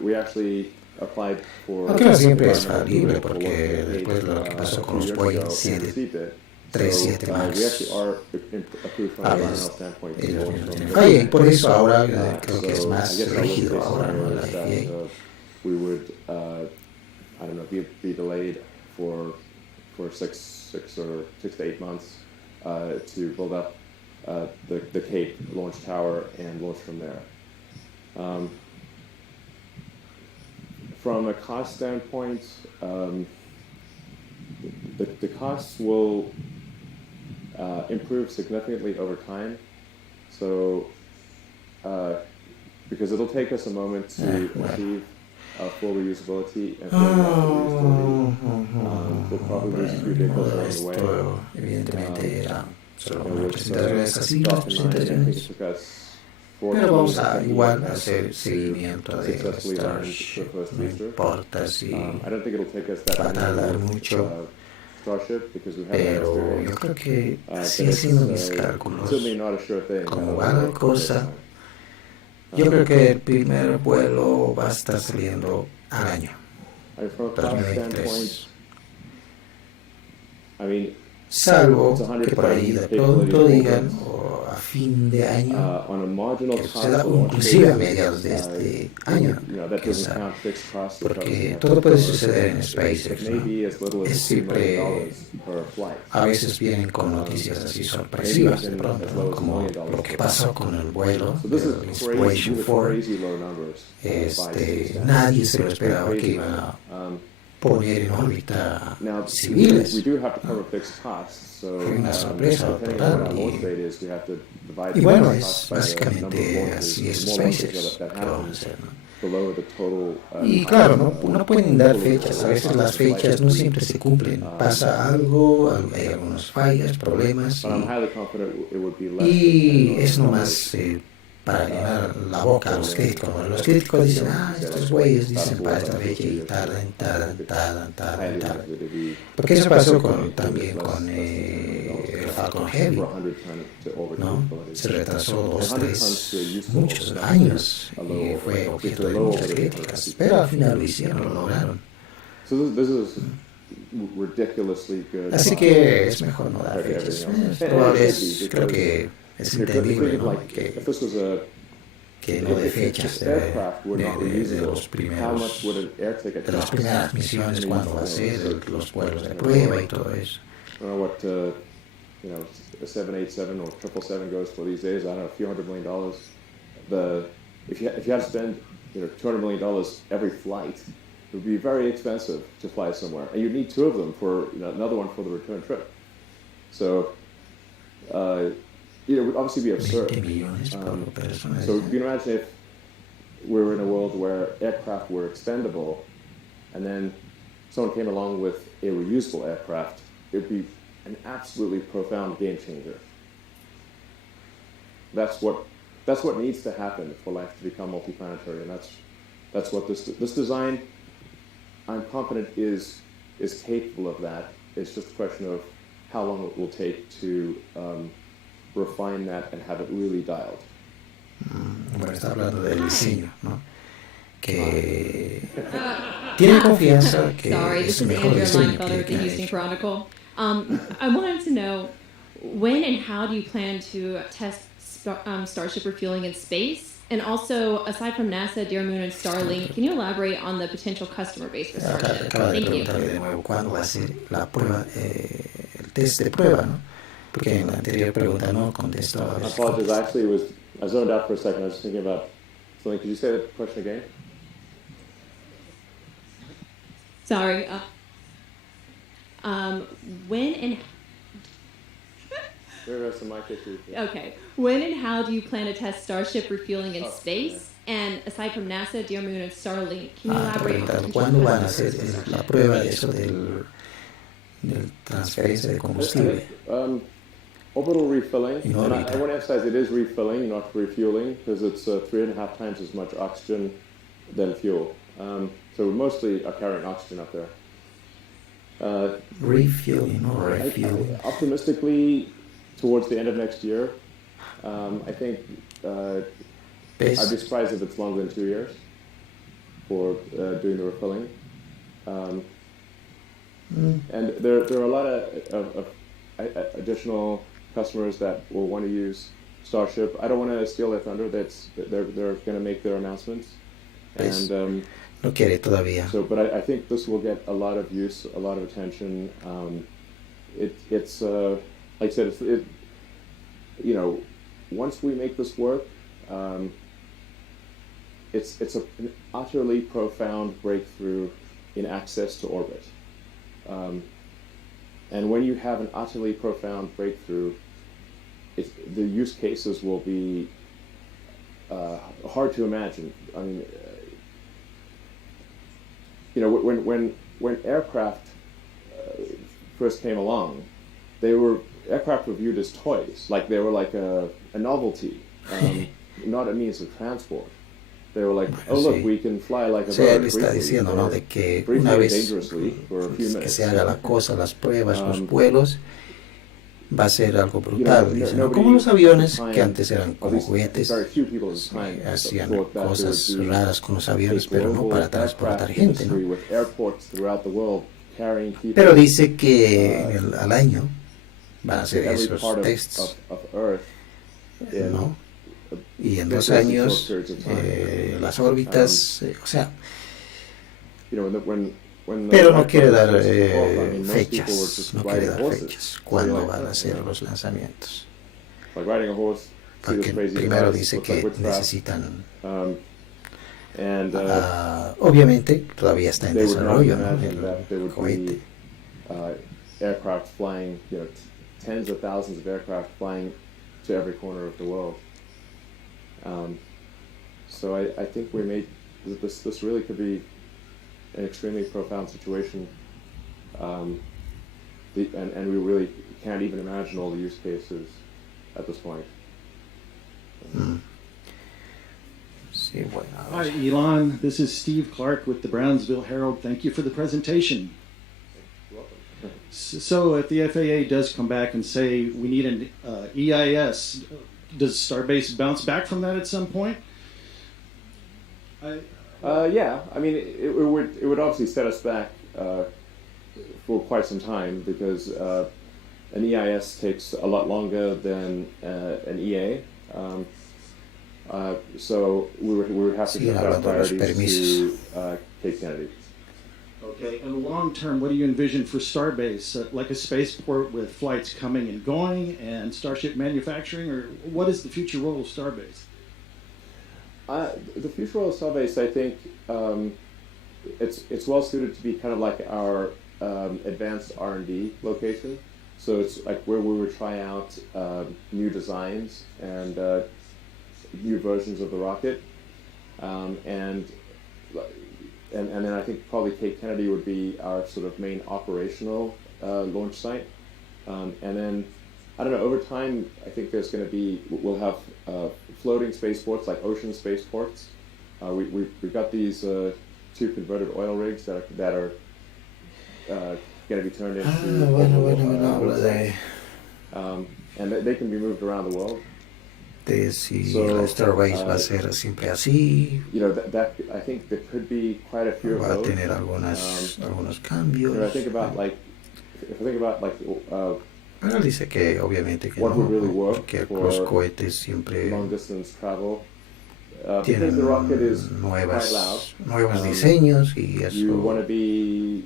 we actually applied for. Aunque no siempre es environmental falible, approval porque for cohete, después de lo que pasó con los 2 years Boeing ago, and 7, received it. 37 So, Max. we actually are approved from an Ah, environmental pues, standpoint. ellos to mismos launch tienen from falla, y por eso ahora Uh, creo que es so, más I guess our rígido worst-case ahora, ¿no? scenario La is that FAA. we would, I don't know, be delayed for 6 to 8 months to build up the Cape launch tower and launch from there. From a cost standpoint, the costs will improve significantly over time. So, because it'll take us a moment to achieve full reusability and full reusability. We'll probably lose a few vehicles along the way. Esto, evidentemente, era solo una With presentación de esas Falcon 9, I think presentaciones. it took us 4 Pero vamos a to igual hacer seguimiento de successfully land the Starship, first no booster. importa si, I don't think it'll take us that va a tardar long with, mucho, Starship because we have that pero yo experience. creo que But así it's haciendo mis cálculos, certainly not a sure thing. como va la cosa, yo creo que el primer vuelo va a estar saliendo al año, I mean, from a cost standpoint, 2023. I mean, Salvo it's 100 que por ahí de capability pronto of digan, movements. o a fin de año, On a marginal que cost, suceda launch inclusive a basis, mediados de este año, that quién doesn't sabe. count fixed costs. which Porque obviously todo puede have suceder en costs. SpaceX, It may ¿no? be as little Es as $2 siempre, million per flight. a veces vienen con noticias así sorpresivas de pronto, ¿no? Como lo que pasó con el vuelo So this del is Inspiration 4. crazy low numbers. Nadie se lo esperaba que iban a poner en órbita Now, we civiles. do have to cover fixed costs, so Fue una sorpresa depending on what our total, launch rate is, we have to divide Y the bueno, fixed es costs by the number of básicamente launches. así es The more launches SpaceX that que vamos a happen, hacer, ¿no? below the total, Y claro, no pueden dar fechas, a veces las fechas no siempre se cumplen, pasa algo, hay algunas fallas, problemas, but I'm highly confident it would be less y than es nomás para llenar la boca a los críticos. Bueno, los críticos dicen, estos güeyes dicen para esta fecha y tardan. Porque eso pasó también con el Falcon Heavy, ¿no? Se retrasó 2, 3, muchos años y fue objeto de muchas críticas, pero al final lo hicieron, lo lograron. So this is ridiculously good. Así que es mejor no dar fechas. Creo que es entendible, ¿no? Que no de fechas de las primeras misiones, cuándo va a ser, los vuelos de prueba y todo eso. I don't know what a 787 or 777 goes for these days. I don't know, a few $100 million. If you had to spend $200 million every flight, it would be very expensive to fly somewhere, and you'd need 2 of them for another one for the return trip. So it would obviously be absurd. 20 millones por persona. So you can imagine if we were in a world where aircraft were expendable, and then someone came along with a reusable aircraft, it would be an absolutely profound game changer. That's what needs to happen for life to become multiplanetary, and that's what this design, I'm confident, is capable of that. It's just a question of how long it will take to refine that and have it really dialed. Bueno, está hablando del diseño, ¿no? Que tiene confianza que Sorry, es this is mejor Andrea diseño Leinfelder with que the ha Houston hecho. Chronicle. I wanted to know when and how do you plan to test Starship refueling in space? And also, aside from NASA, Dear Moon, and Starlink, can you elaborate on the potential customer base for Starship? Acaba de Thank you. preguntarle de nuevo cuándo va a ser la prueba, el test de prueba, ¿no? Porque en la anterior pregunta no contestó. I apologize. Actually, I zoned out for a second. I was just thinking about something. Could you say that question again? Sorry. When and There are some mic issues. okay, when and how do you plan to test Starship refueling in space? And aside from NASA, Dear Moon, and Starlink, can you elaborate on potential ¿Cuándo van a customer hacer base for la Starship? prueba de eso del transferencia de combustible? Orbital refilling, In and I orbit. want to emphasize it is refilling, not refueling, because it's 3.5 times as much oxygen than fuel. So we mostly are carrying oxygen up there. Refueling or refueling. Optimistically, towards the end of next year, I think I'd be surprised if it's longer than 2 years for doing the refilling. And there are a lot of additional customers that will want to use Starship. I don't want to steal their thunder. They're going to make their announcements, and No quiere todavía. so. But I think this will get a lot of use, a lot of attention. It's like I said, you know, once we make this work, it's an utterly profound breakthrough in access to orbit. And when you have an utterly profound breakthrough, the use cases will be hard to imagine. I mean, you know, when aircraft first came along, aircraft were viewed as toys, like they were like a novelty, not a means of transport. They were like, oh look, we can fly like a bird Él está diciendo, ¿no? De que una vez que se haga la cosa, las pruebas, los vuelos, va a ser algo brutal. Dice, ¿no? Como los aviones que antes eran como juguetes, hacían cosas raras con los aviones, pero no para transportar gente, ¿no? Pero dice que al año van a hacer esos tests, ¿no? Y en 2 años las órbitas, o sea, pero no quiere dar fechas, cuándo van a ser los lanzamientos. Porque primero dice que necesitan, obviamente todavía está en desarrollo, ¿no? El cohete. Aircraft flying, you know, tens of thousands of aircraft flying to every corner of the world. So I think we made this really could be an extremely profound situation, and we really can't even imagine all the use cases at this point. Sí, bueno. Hi, Elon. This is Steve Clark with the Brownsville Herald. Thank you for the presentation. You're welcome. So if the FAA does come back and say we need an EIS, does Starbase bounce back from that at some point? Yeah, I mean, it would obviously set us back for quite some time because an EIS takes a lot longer than an EA. So we would have to shift our priorities to Cape Kennedy. Okay, and long term, what do you envision for Starbase? Like a spaceport with flights coming and going and Starship manufacturing, or what is the future role of Starbase? The future role of Starbase, I think, it's well suited to be kind of like our advanced R&D location. So it's like where we would try out new designs and new versions of the rocket, and and then I think probably Cape Kennedy would be our sort of main operational launch site. And then, I don't know, over time, I think there's going to be, we'll have floating spaceports, like ocean spaceports. We've got these 2 converted oil rigs that are going to be turned into and they can be moved around the world. De si la Starbase va a ser siempre así, You know, that I think there could be quite a few of va a those. tener algunos You cambios. know, I think about like, if I think about like Pero él dice que obviamente que what would really no, work porque for los cohetes siempre long distance travel, because tienen the rocket is quite loud. nuevos diseños y You want to eso be,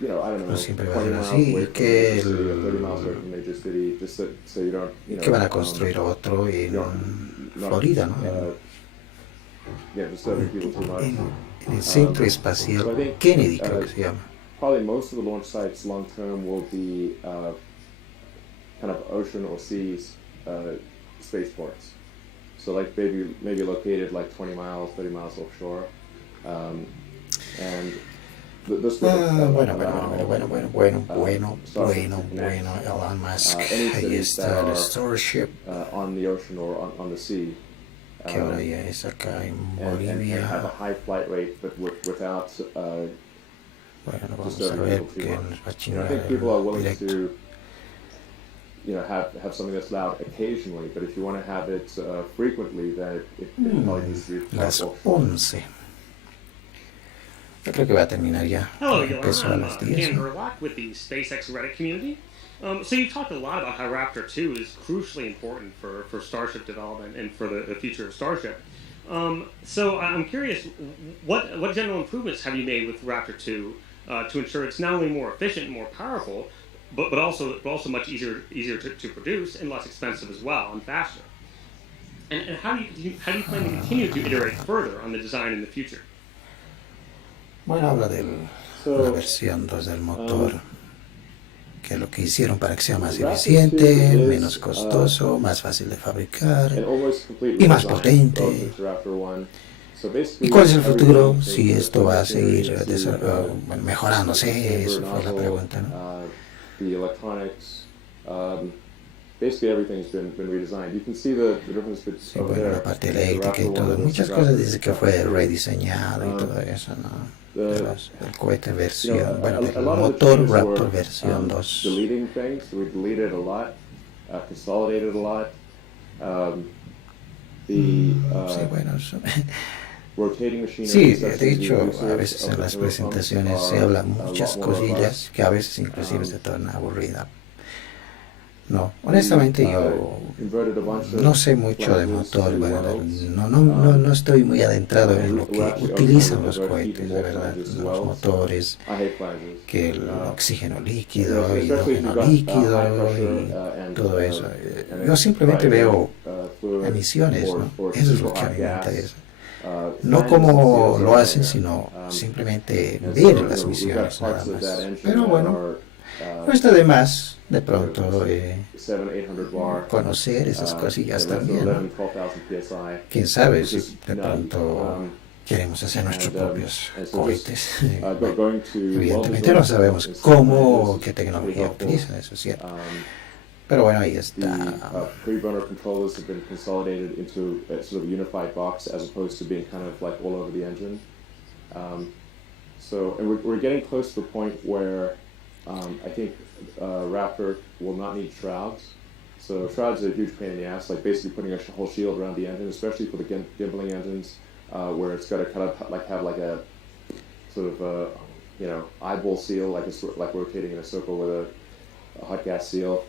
you know, I don't know, no siempre va a 20 ser miles así, away y from que a major city or 30 miles away from a major city, just so you don't, you know, que van a construir otro en Florida, ¿no? Yeah, disturbing people too much. En el centro espacial Kennedy, creo que se llama. Probably most of the launch sites long term will be kind of ocean or seas spaceports. So like maybe located like 20 miles, 30 miles offshore. And this Bueno, Elon Musk, ahí está el Starship, on the ocean or on the sea. que ahora ya es acá en And have a Bolivia. high flight rate, but without Bueno, vamos a disturbing ver people too que much. nos va a And I chingar think people are willing directo. to, you know, have something that's loud occasionally, but if you want to have it frequently, then it probably needs to be Las offshore. 11. Yo creo que va a terminar ya. Hello, Empezó a I'm las Dan 10. ¿no? Gerlach with the SpaceX Reddit community. So you've talked a lot about how Raptor 2 is crucially important for Starship development and for the future of Starship. So I'm curious, what general improvements have you made with Raptor 2 to ensure it's not only more efficient and more powerful, but also much easier to produce and less expensive as well and faster? And how do you plan to continue to iterate further on the design in the future? Bueno, habla de la versión 2 del motor, que lo que hicieron para que sea más eficiente, menos costoso, más fácil de fabricar And almost complete y más redesign potente. relative to Raptor 1. So basically, ¿Y cuál es el futuro? everything Si esto va a seguir from mejorándose, eso fue la nozzle, pregunta, ¿no? The electronics, basically everything's been redesigned. You can see the difference between Sí, bueno, la parte eléctrica y todo, muchas cosas dice que fue rediseñado y todo eso, ¿no? El cohete versión, bueno, el motor Raptor versión 2. Deleting things, we deleted a lot, consolidated a lot. Sí, bueno, eso. Rotating machinery. Sí, de hecho, a veces en las presentaciones se habla muchas cosillas que a veces inclusive se torna aburrida. No, honestamente yo no sé mucho de motor, bueno, no estoy muy adentrado en lo que utilizan los cohetes, de verdad, los motores, que el oxígeno líquido, hidrógeno líquido y todo eso. Yo simplemente veo emisiones, ¿no? Eso es lo que a mí me interesa. No cómo lo hacen, sino simplemente ver las emisiones nada más. Pero bueno, no está de más de pronto conocer esas cosillas también, ¿no? Quién sabe si de pronto queremos hacer nuestros propios cohetes. Evidentemente no sabemos cómo, qué tecnología utilizan, eso es cierto. Pero bueno, ahí está. Pre-burner controllers have been consolidated into a sort of unified box as opposed to being kind of like all over the engine. And we're getting close to the point where I think Raptor will not need shrouds. So shrouds are a huge pain in the ass, like basically putting a whole shield around the engine, especially for the gimbling engines, where it's got to kind of like have like a sort of eyeball seal, like rotating in a circle with a hot gas seal.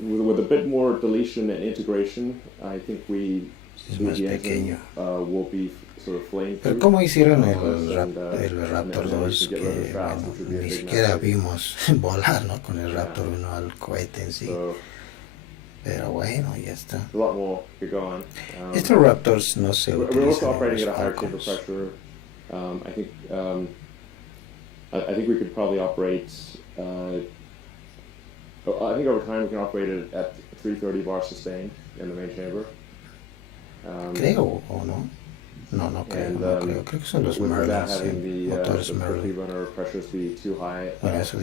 With a bit more deletion and integration, I think the engine will be sort of flame. Pero ¿cómo hicieron el Raptor 2? Que bueno, ni siquiera vimos volar, ¿no? Con el Raptor 1 al cohete en sí. Pero bueno, ya está. A lot more could go on. Estos Raptors no se We're also utilizan operating en at los a higher chamber Falcons. pressure. I think we could probably operate. I think over time we can operate it at 330 bar sustained in the main chamber. Creo, ¿o no? No And creo que son los without Merlins, having motores the Merlin. pre-burner pressures be too high. Bueno, eso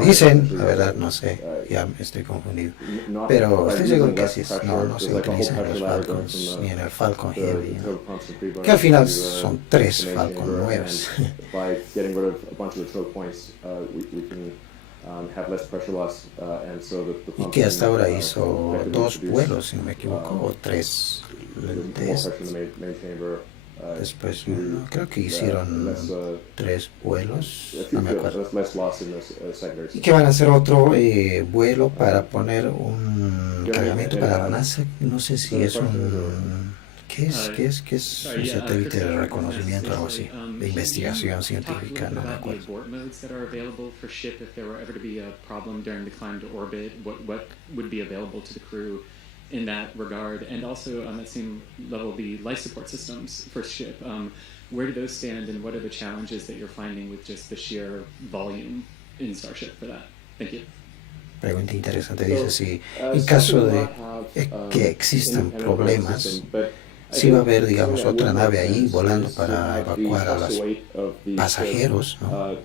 dicen, la verdad no sé, ya estoy confundido. Pero estoy seguro que así es, no se utiliza en los Falcons ni en el Falcon Heavy, ¿no? Que al final son 3 Falcon 9. By getting rid of a bunch of the choke points, we can have less pressure loss, and so the Y que hasta ahora hizo 2 vuelos, si no me equivoco, o 3 después, creo que hicieron 3 vuelos, no me acuerdo. Y que van a hacer otro vuelo para poner un cargamento para la NASA, no sé si es un... ¿Qué es un satélite de reconocimiento o algo así? De investigación científica, no me acuerdo. In that regard, and also on that same level, the life support systems for ship. Where do those stand, and what are the challenges that you're finding with just the sheer volume in Starship for that? Thank you. Pregunta interesante, dice si en caso de que existan problemas, si va a haber, digamos, otra nave ahí volando para evacuar a los pasajeros, ¿no?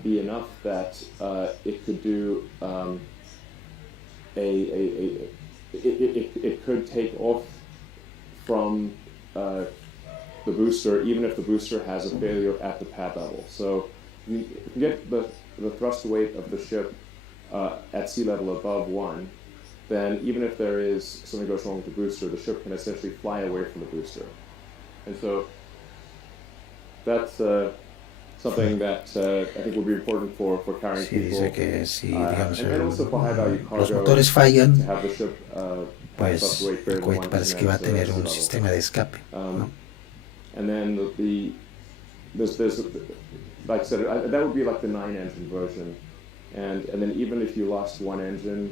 It could take off from the booster, even if the booster has a failure at the pad level. So you can get the thrust weight of the ship at sea level above 1, then even if there is something goes wrong with the booster, the ship can essentially fly away from the booster. And so that's something that I think will be important for carrying people. Dice que si, digamos, and also for high value cargo, los motores fallan, to have the ship, pues el cohete parece que va a tener un sistema de escape, ¿no? And then there's like I said, that would be like the 9-engine version, and then even if you lost one engine,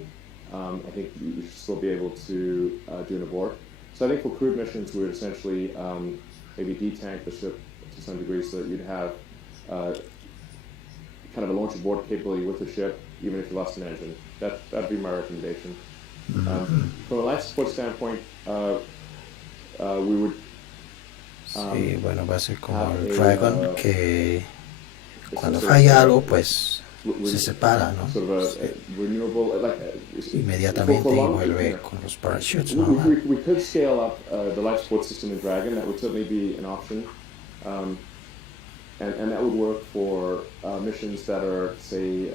I think you should still be able to do an abort. So I think for crewed missions, we would essentially maybe detank the ship to some degree so that you'd have kind of a launch abort capability with the ship, even if you lost an engine. That'd be my recommendation. From a life support standpoint, we would. Sí, bueno, va a ser como el Dragon, que cuando falla algo, pues se separa, ¿no? Inmediatamente y vuelve con los parachutes, ¿no? We could scale up the life support system in Dragon. That would certainly be an option. And that would work for missions that are, say,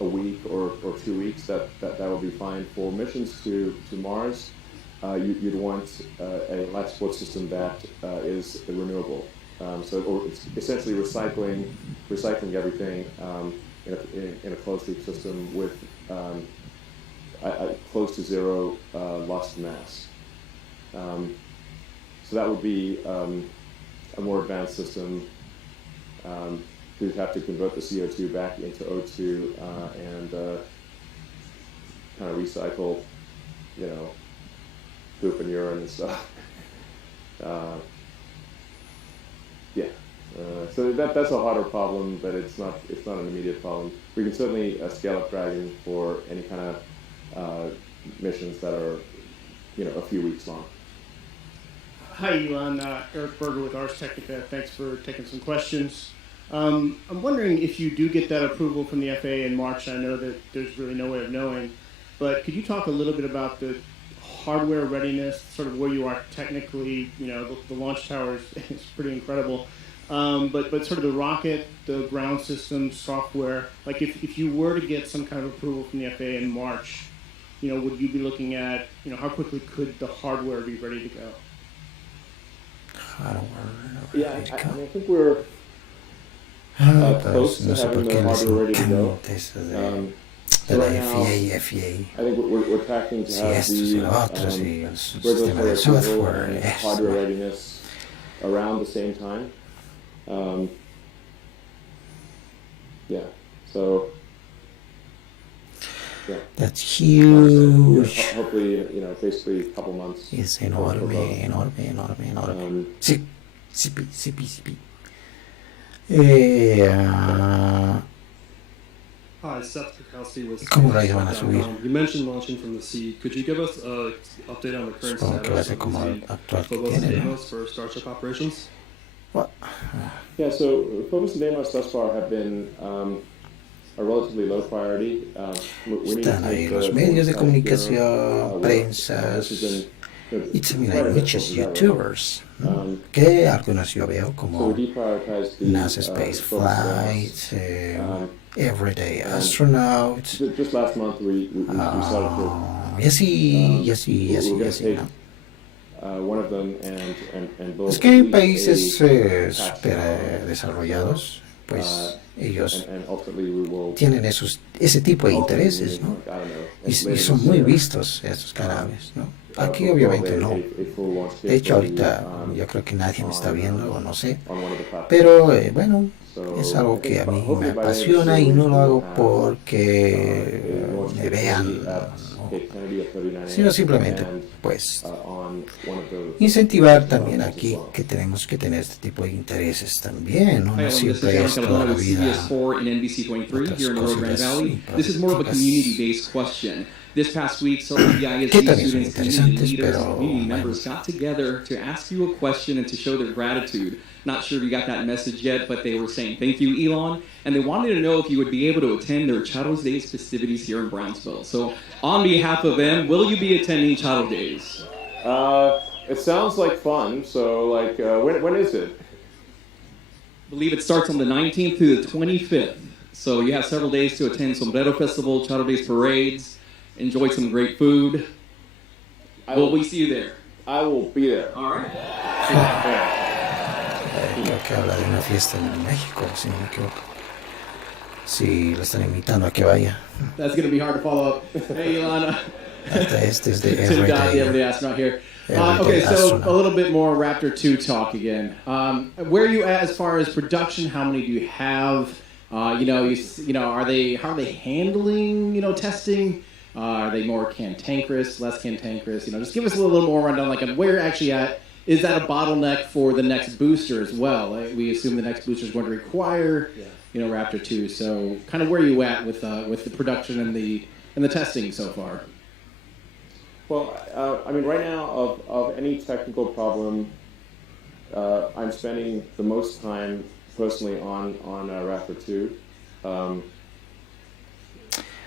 a week or 2 weeks. That would be fine. For missions to Mars, you'd want a life support system that is renewable. Or it's essentially recycling everything in a closed loop system with close to zero loss to mass. So that would be a more advanced system. You'd have to convert the CO2 back into O2 and kind of recycle, poop and urine and stuff. So that's a harder problem, but it's not an immediate problem. We can certainly scale up Dragon for any kind of missions that are, a few weeks long. Hi, Elon. Eric Berger with Ars Technica. Thanks for taking some questions. I'm wondering if you do get that approval from the FAA in March. I know that there's really no way of knowing, but could you talk a little bit about the hardware readiness, sort of where you are technically? The launch tower is pretty incredible, but sort of the rocket, the ground system, software. Like if you were to get some kind of approval from the FAA in March, would you be looking at, how quickly could the hardware be ready to go? Yeah, I think we're close to having the hardware ready to go. De la FAA. I think we're tracking to have the regulatory software and hardware readiness around the same time. So. Yeah. That's huge. Hopefully, basically a couple months. Es enorme. Sí. Hi, Seth Kukowski with ¿Cómo la van a subir? You mentioned launching from the sea. Could you give us an update on the current Supongo que va a ser status como of actual the que tiene, ¿no? demos for Starship operations? Well, Yeah, so focus demos thus far have been a relatively low priority. We need to están ahí take los the medios de side comunicación, prensas, y también hay muchos youtubers, ¿no? Que algunos yo veo como NASA Space Flight, Everyday Astronaut, just last month we started to y así, ¿no? one of them and build Es que en at least países a super desarrollados, pues ellos and ultimately we will tienen ese tipo de intereses, ¿no? Y son muy vistos estos canales, ¿no? Aquí obviamente no. De hecho ahorita yo creo que nadie me está viendo o no sé. Pero bueno, es algo que a mí me apasiona y no lo hago porque me vean, sino simplemente pues incentivar también aquí que tenemos que tener este tipo de intereses también, ¿no? No siempre es toda la vida otras cosas improductivas. This past week, several of the ISD students and community leaders and community bueno. members got together to ask you a question and to show their gratitude. Not sure if you got that message yet, but they were saying thank you, Elon, and they wanted to know if you would be able to attend their Charles Days festivities here in Brownsville. So, on behalf of them, will you be attending Charles Days? It sounds like fun. So, like, when is it? I believe it starts on the 19th through the 25th. So you have several days to attend Sombrero Festival, Charles Days parades, enjoy some great food. Will we see you there? I will be there. All right. Creo que habla de una fiesta en México, si no me equivoco. Si lo están invitando a que vaya. That's going to be hard to follow up. Hey, Elon. Este es de Tim Dodd, the Everyday. Everyday Astronaut here. Everyday Okay, so Astronaut. a little bit more Raptor 2 talk again. Where are you at as far as production? How many do you have? Are they how are they handling testing? Are they more cantankerous, less cantankerous? Just give us a little more rundown, like where you're actually at. Is that a bottleneck for the next booster as well? We assume the next booster is going to require, Raptor 2. So, kind of where are you at with the production and the testing so far? Well, right now, of any technical problem, I'm spending the most time personally on Raptor 2.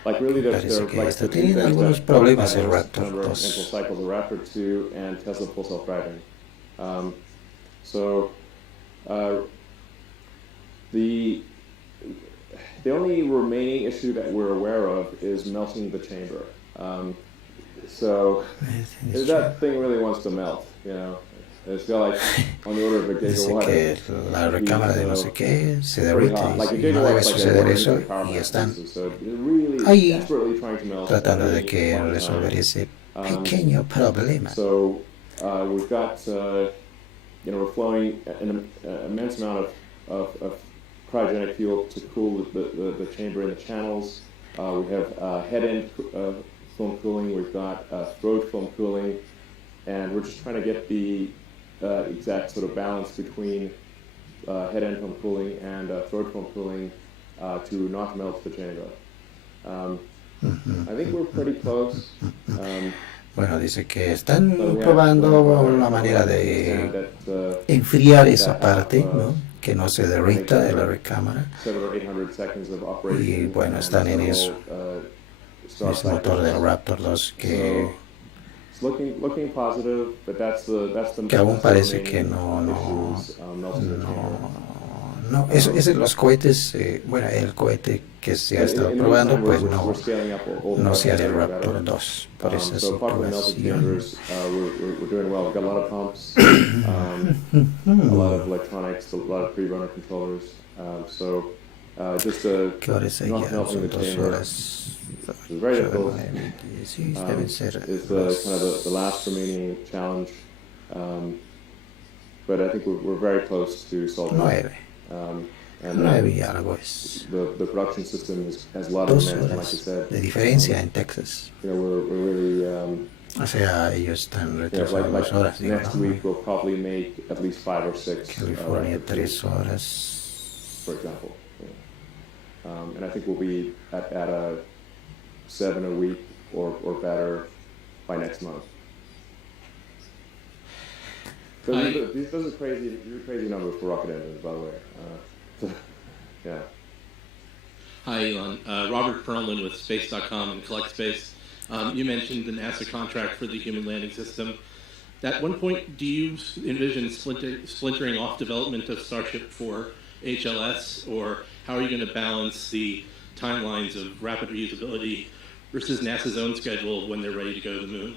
Like really, Parece they're que like está the two teniendo things algunos that problemas have el the Raptor number of 2. ample cycles, the Raptor 2 and Tesla full self-driving. The only remaining issue that we're aware of is melting the chamber. So that thing really wants to melt, It's got like on the order of a Dice gigawatt. que la recámara de no sé qué se derrite y no debe suceder eso y están ahí tratando de que resolver ese pequeño problema. So we've got we're flowing an immense amount of cryogenic fuel to cool the chamber in the channels. We have head-end film cooling. We've got throat film cooling, and we're just trying to get the exact sort of balance between head-end film cooling and throat film cooling to not melt the chamber. I think we're pretty close. Bueno, dice que están probando la manera de enfriar esa parte, ¿no? Que no se derrita de la recámara. Y bueno, están en eso. Ese motor del Raptor 2 que aún parece que no, los cohetes, el cohete que se ha estado probando, pues no sea el Raptor 2 por esa situación. We're doing well. We've got a lot of pumps, a lot of electronics, a lot of pre-runner controllers. ¿Qué hora es allá? Son 2 horas. Very difficult. Sí, deben ser It's kind of the last remaining challenge, but I think we're very close to solving it. 9 y algo es. The production system has a lot of 2 momentum, like you horas said. de diferencia en Texas. We're really. O sea, ellos están retrasados 2 horas. Next week we'll probably make at least 5 or 6. California 3 horas. For example. And I think we'll be at a 7 a week or better by next month. So these are crazy numbers for rocket engines, by the way. Yeah. Hi, Elon. Robert Perlman with Space.com and Collect Space. You mentioned the NASA contract for the human landing system. At one point, do you envision splintering off development of Starship for HLS, or how are you going to balance the timelines of rapid reusability versus NASA's own schedule when they're ready to go to the moon?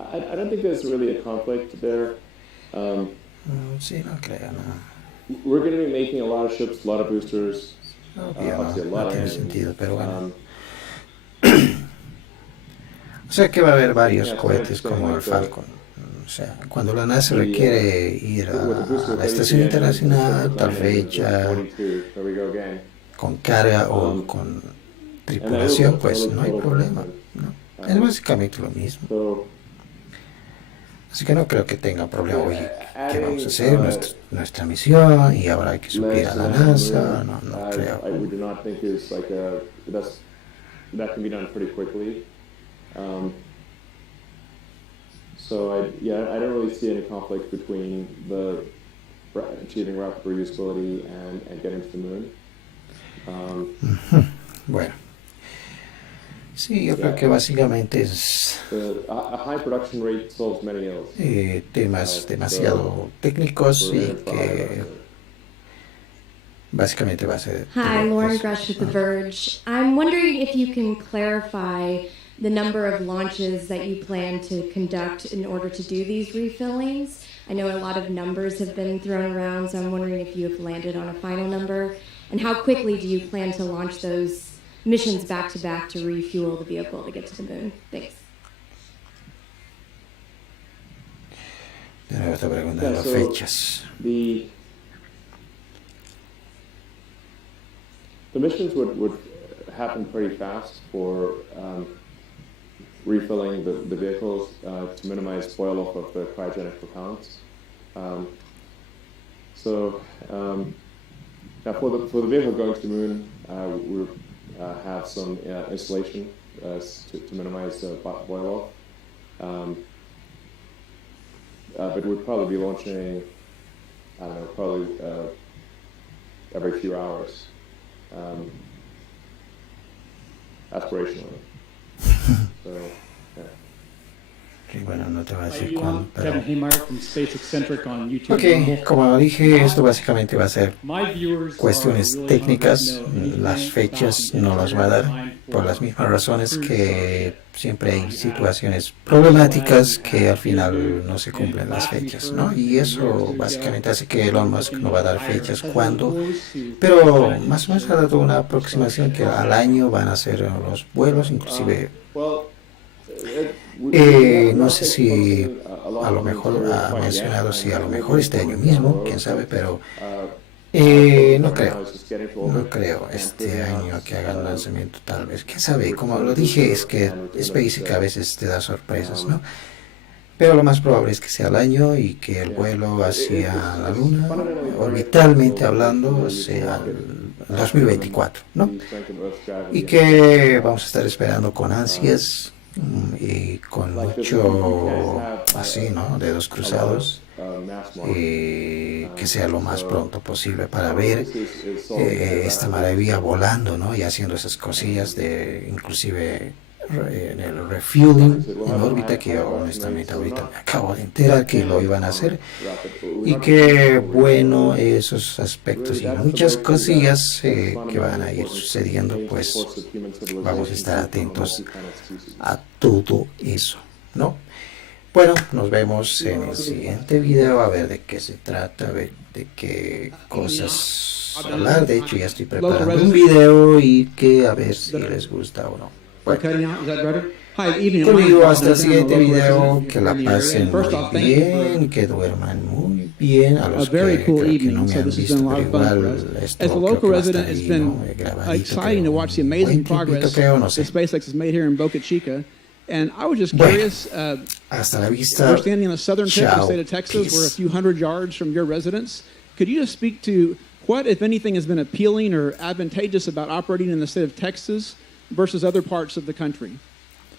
I don't think there's really a conflict there. Sí, no creo, no. We're going to be making a lot of ships, a lot of boosters, Obvio, obviously a no, lot no of tiene engines. sentido, pero bueno. O sea que va a haber varios cohetes como el Falcon. O sea, cuando la NASA requiere ir a la Estación Internacional, tal fecha, con carga o con tripulación, pues no hay problema, ¿no? Es básicamente lo mismo. Así que no creo que tenga problema. Oye, ¿qué vamos a hacer? Nuestra misión y ahora hay que subir a la NASA. No creo. We do not think is like that can be done pretty quickly. So I don't really see any conflict between the achieving rapid reusability and getting to the moon. Bueno. Sí, yo creo que básicamente es A high production rate solves many ills. Temas demasiado técnicos y que básicamente va a ser... Hi, Lauren Grush with The Verge. I'm wondering if you can clarify the number of launches that you plan to conduct in order to do these refillings. I know a lot of numbers have been thrown around, so I'm wondering if you have landed on a final number. And how quickly do you plan to launch those missions back-to-back to refuel the vehicle to get to the moon? Thanks. De nuevo te preguntando fechas. The missions would happen pretty fast for refilling the vehicles to minimize boil off of the cryogenic propellants. Now for the vehicle going to the moon, we have some installation to minimize boil off. But we'd probably be launching, I don't know, probably every few hours, aspirationally. So, yeah. Y bueno, no te voy a decir cuándo, pero... Kevin Haymeyer from Space Eccentric on YouTube. Ok, como dije, esto básicamente va a ser cuestiones técnicas. Las fechas no las va a dar por las mismas razones que siempre hay situaciones problemáticas que al final no se cumplen las fechas, ¿no? Y eso básicamente hace que Elon Musk no va a dar fechas cuándo, pero más o menos ha dado una aproximación que al año van a ser los vuelos, inclusive... no sé si a lo mejor ha mencionado si a lo mejor este año mismo, quién sabe, pero no creo este año que hagan lanzamiento, tal vez, quién sabe. Como lo dije, es que SpaceX a veces te da sorpresas, ¿no? Pero lo más probable es que sea el año y que el vuelo hacia la Luna, orbitalmente hablando, sea el 2024, ¿no? Y que vamos a estar esperando con ansias y con mucho así, ¿no? Dedos cruzados, que sea lo más pronto posible para ver esta maravilla volando, ¿no? Y haciendo esas cosillas de inclusive en el refueling en órbita, que honestamente ahorita me acabo de enterar que lo iban a hacer, y que bueno, esos aspectos y muchas cosillas que van a ir sucediendo, pues vamos a estar atentos a todo eso, ¿no? Bueno, nos vemos en el siguiente video, a ver de qué se trata, a ver de qué cosas hablar. De hecho, ya estoy preparando un video y que a ver si les gusta o no. Bueno, te digo hasta el siguiente video, que la pasen muy bien, que duerman muy bien, a los que creo que no me han visto, pero igual esto creo que va a estar ahí, ¿no? Grabadito, creo, un buen tiempito, creo, no sé. And I was just curious, hasta la vista. we're standing on the southern tip of the Ciao. state of Texas. Peace. We're a few hundred yards from your residence. Could you just speak to what, if anything, has been appealing or advantageous about operating in the state of Texas versus other parts of the country?